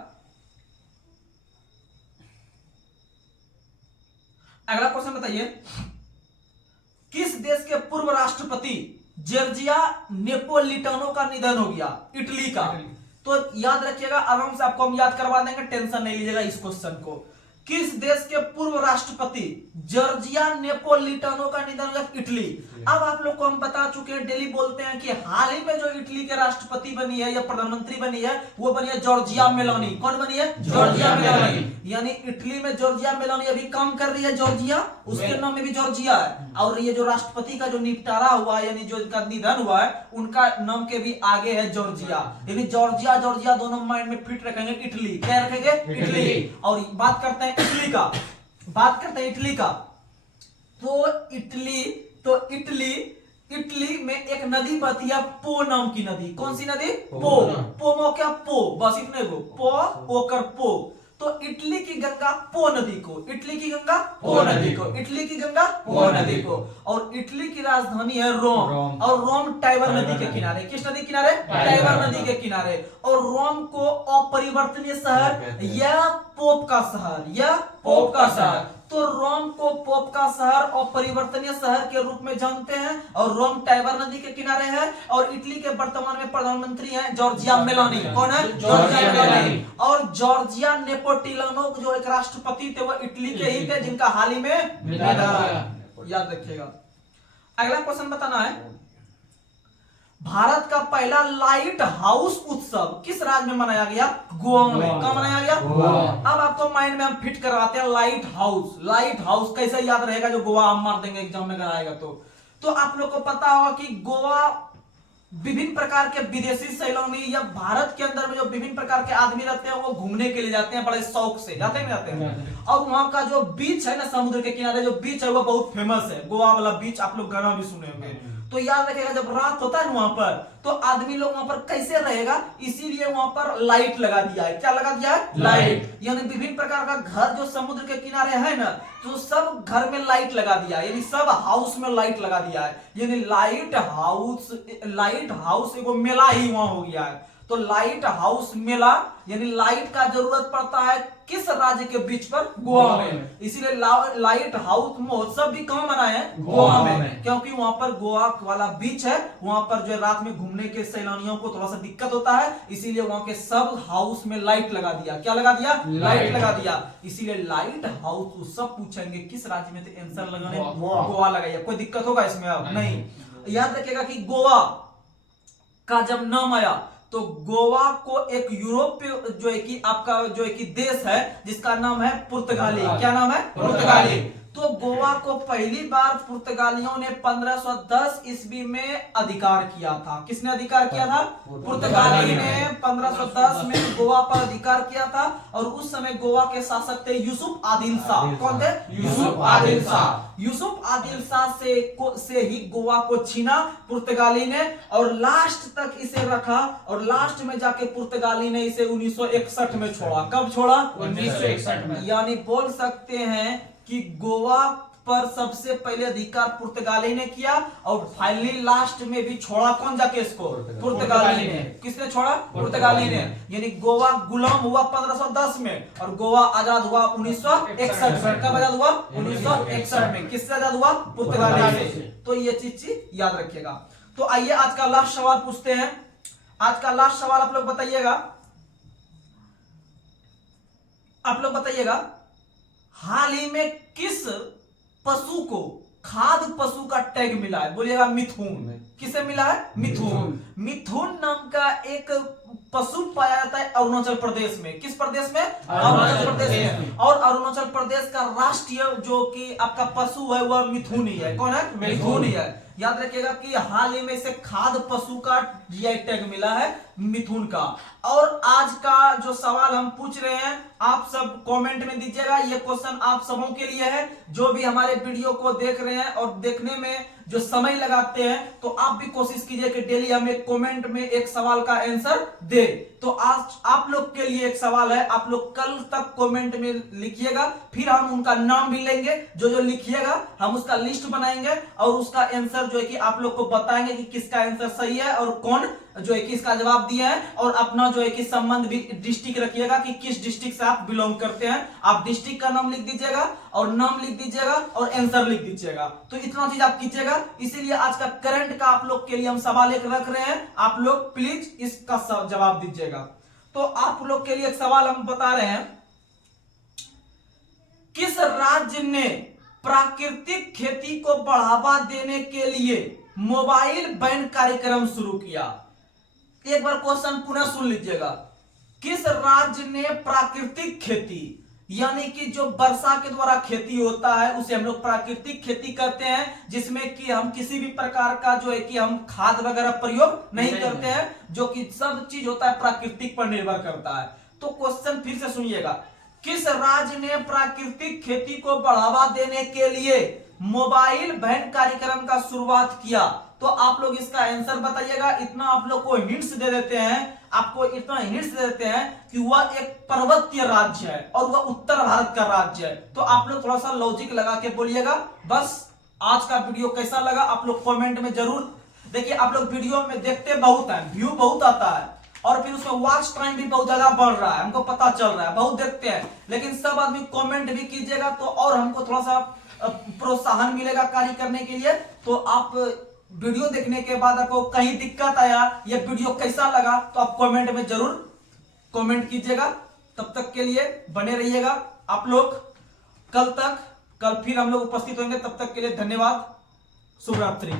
अगला क्वेश्चन बताइए, किस देश के पूर्व राष्ट्रपति जॉर्जिया नेपोलिटानो का निधन हो गया? इटली का। तो याद रखिएगा, आराम से आपको हम याद करवा देंगे, टेंशन नहीं लीजिएगा इस क्वेश्चन को। किस देश के पूर्व राष्ट्रपति जॉर्जिया नेपोलिटानो का निधन हुआ? इटली। अब आप लोग को हम बता चुके हैं, डेली बोलते हैं कि हाल ही में जो इटली के राष्ट्रपति बनी है या प्रधानमंत्री बनी है वो बनी है जॉर्जिया मेलोनी। कौन बनी है? Giorgia Meloni. यानी इटली में जॉर्जिया मेलोनी अभी काम कर रही है। जॉर्जिया, उसके नाम में भी जॉर्जिया है। और ये जो राष्ट्रपति का जो निपटारा हुआ है, यानी जो इनका निधन हुआ है, उनका नाम के भी आगे है जॉर्जिया। यानी जॉर्जिया जॉर्जिया दोनों माइंड में फिट रखेंगे। इटली क्या रखेंगे? इटली। और बात करते हैं इटली का। बात करते हैं इटली का। तो इटली में एक नदी बहती है, पो नाम की नदी। कौन सी नदी? पो क्या? पो, बस इतने को पो ओकर पो। तो इटली की गंगा पो नदी को, इटली की गंगा पो नदी को, इटली की गंगा पो नदी को। और इटली की राजधानी है रोम। और रोम टाइबर नदी के किनारे। किस नदी किनारे? टाइबर नदी के किनारे। और रोम को अपरिवर्तनीय शहर या पोप का शहर, या पोप का शहर। तो रोम को पोप का शहर और परिवर्तनीय शहर के रूप में जानते हैं। और रोम टाइबर नदी के किनारे है। और इटली के वर्तमान में प्रधानमंत्री हैं जॉर्जिया मेलोनी। कौन है? Giorgia Meloni. और जॉर्जिया नेपोलिटानो जो एक राष्ट्रपति थे वो इटली के ही थे, जिनका हाल ही में निधन। याद रखिएगा। अगला क्वेश्चन बताना है, भारत का पहला लाइट हाउस उत्सव किस राज्य में मनाया गया? गोवा में। कहाँ मनाया गया? अब आपको माइंड में हम फिट करवाते हैं लाइट हाउस। लाइट हाउस कैसे याद रहेगा? जो गोवा हम मार देंगे एग्जाम में कराएगा तो आप लोग को पता होगा कि गोवा विभिन्न प्रकार के विदेशी सैलानी या भारत के अंदर में जो विभिन्न प्रकार के आदमी रहते हैं वो घूमने के लिए जाते हैं, बड़े शौक से जाते हैं। और वहां का जो बीच है ना, समुद्र के किनारे जो बीच है वो बहुत फेमस है। गोवा वाला बीच आप लोग गाना भी सुने होंगे। तो याद रखिएगा, जब रात होता है ना वहां पर, तो आदमी लोग वहां पर कैसे रहेगा, इसीलिए वहां पर लाइट लगा दिया है। क्या लगा दिया है? लाइट। यानी विभिन्न प्रकार का घर जो समुद्र के किनारे है ना, तो सब घर में लाइट लगा दिया है। यानी सब हाउस में लाइट लगा दिया है। यानी लाइट हाउस एगो मेला ही वहां हो गया है। तो लाइट हाउस मेला यानी लाइट का जरूरत पड़ता है किस राज्य के बीच पर? गोवा में। इसीलिए लाइट हाउस महोत्सव भी कहां मनाए हैं? गोवा में। क्योंकि वहां पर गोवा वाला बीच है, वहां पर जो रात में घूमने के सैलानियों को थोड़ा सा दिक्कत होता है, इसीलिए वहां के सब हाउस में लाइट लगा दिया। क्या लगा दिया? लाइट लगा दिया। इसीलिए लाइट हाउस उत्सव पूछेंगे किस राज्य में, तो आंसर लगाने गोवा लगाइए। कोई दिक्कत होगा इसमें? अब नहीं। याद रखिएगा कि गोवा का जब नाम आया तो गोवा को एक यूरोपीय जो है कि आपका जो है कि देश है जिसका नाम है पुर्तगाली। क्या नाम है? पुर्तगाली। तो गोवा को पहली बार पुर्तगालियों ने 1510 ईस्वी में अधिकार किया था। किसने अधिकार किया था? पुर्तगाली ने 1510 में गोवा पर अधिकार किया था। और उस समय गोवा के शासक थे यूसुफ आदिल शाह। कौन थे? यूसुफ आदिल शाह। यूसुफ आदिल शाह से ही गोवा को छीना पुर्तगाली ने और लास्ट तक इसे रखा। और लास्ट में जाके पुर्तगाली ने इसे 1961 में छोड़ा। कब छोड़ा? 1961 में। यानी बोल सकते हैं कि गोवा पर सबसे पहले अधिकार पुर्तगाली ने किया और फाइनली लास्ट में भी छोड़ा कौन जाके इसको? पुर्तगाली ने। किसने छोड़ा? पुर्तगाली ने। यानी गोवा गुलाम हुआ 1510 में और गोवा आजाद हुआ 1961 में। कब आजाद हुआ? 1961 में। किससे आजाद हुआ? पुर्तगाली से। तो ये चीज याद रखिएगा। तो आइए आज का लास्ट सवाल पूछते हैं। आज का लास्ट सवाल आप लोग बताइएगा, हाल ही में किस पशु को खाद्य पशु का टैग मिला है? बोलिएगा मिथुन। किसे मिला है? मिथुन। मिथुन नाम का एक पशु पाया जाता है अरुणाचल प्रदेश में। किस प्रदेश में? अरुणाचल प्रदेश में। और अरुणाचल प्रदेश का राष्ट्रीय जो कि आपका पशु है वह मिथुन ही है। कौन है? मिथुन ही है। याद रखिएगा कि हाल ही में इसे खाद्य पशु का जीआई टैग मिला है, मिथुन का। और आज का जो सवाल हम पूछ रहे हैं आप सब कमेंट में दीजिएगा। ये क्वेश्चन आप सबों के लिए है जो भी हमारे वीडियो को देख रहे हैं और देखने में जो समय लगाते हैं। तो आप भी कोशिश कीजिए कि डेली हमें कमेंट में एक सवाल का आंसर दे। तो आज आप लोग के लिए एक सवाल है, आप लोग कल तक कमेंट में लिखिएगा, फिर हम उनका नाम भी लेंगे। जो जो लिखिएगा हम उसका लिस्ट बनाएंगे और उसका आंसर जो है कि आप लोग को बताएंगे कि किसका आंसर सही है और कौन जो है कि इसका जवाब दिया है। और अपना जो है कि संबंध भी डिस्ट्रिक्ट रखिएगा कि किस डिस्ट्रिक्ट से आप बिलोंग करते हैं। आप डिस्ट्रिक्ट का नाम लिख दीजिएगा और नाम लिख दीजिएगा और आंसर लिख दीजिएगा। तो इतना चीज आप कीजिएगा। इसीलिए आज का करंट का आप लोग के लिए हम सवाल एक रख रहे हैं, आप लोग प्लीज इसका जवाब दीजिएगा। तो आप लोग के लिए एक सवाल हम बता रहे हैं, किस राज्य ने प्राकृतिक खेती को बढ़ावा देने के लिए मोबाइल वैन कार्यक्रम शुरू किया? एक बार क्वेश्चन पुनः सुन लीजिएगा। किस राज्य ने प्राकृतिक खेती यानी कि जो वर्षा के द्वारा खेती होता है उसे हम लोग प्राकृतिक खेती कहते हैं, जिसमें कि हम किसी भी प्रकार का जो है कि हम खाद वगैरह प्रयोग नहीं करते हैं, जो कि सब चीज होता है प्राकृतिक पर निर्भर करता है। तो क्वेश्चन फिर से सुनिएगा, किस राज्य ने प्राकृतिक खेती को बढ़ावा देने के लिए मोबाइल वैन कार्यक्रम का शुरुआत किया? तो आप लोग इसका आंसर बताइएगा। इतना आप लोग को हिंट्स दे देते हैं, आपको इतना हिंट्स दे देते हैं कि वह एक पर्वतीय राज्य है और वह उत्तर भारत का राज्य है। तो आप लोग थोड़ा सा लॉजिक लगा के बोलिएगा। बस आज का वीडियो कैसा लगा आप लोग कमेंट में जरूर। देखिए आप लोग वीडियो में देखते बहुत है, व्यू बहुत आता है और फिर उसमें वॉच टाइम भी बहुत ज्यादा बढ़ रहा है, हमको पता चल रहा है, बहुत देखते हैं। लेकिन सब आदमी कमेंट भी कीजिएगा तो और हमको थोड़ा सा प्रोत्साहन मिलेगा कार्य करने के लिए। तो आप वीडियो देखने के बाद आपको कहीं दिक्कत आया या वीडियो कैसा लगा तो आप कमेंट में जरूर कमेंट कीजिएगा। तब तक के लिए बने रहिएगा आप लोग। कल फिर हम लोग उपस्थित होंगे। तब तक के लिए धन्यवाद। शुभ रात्रि।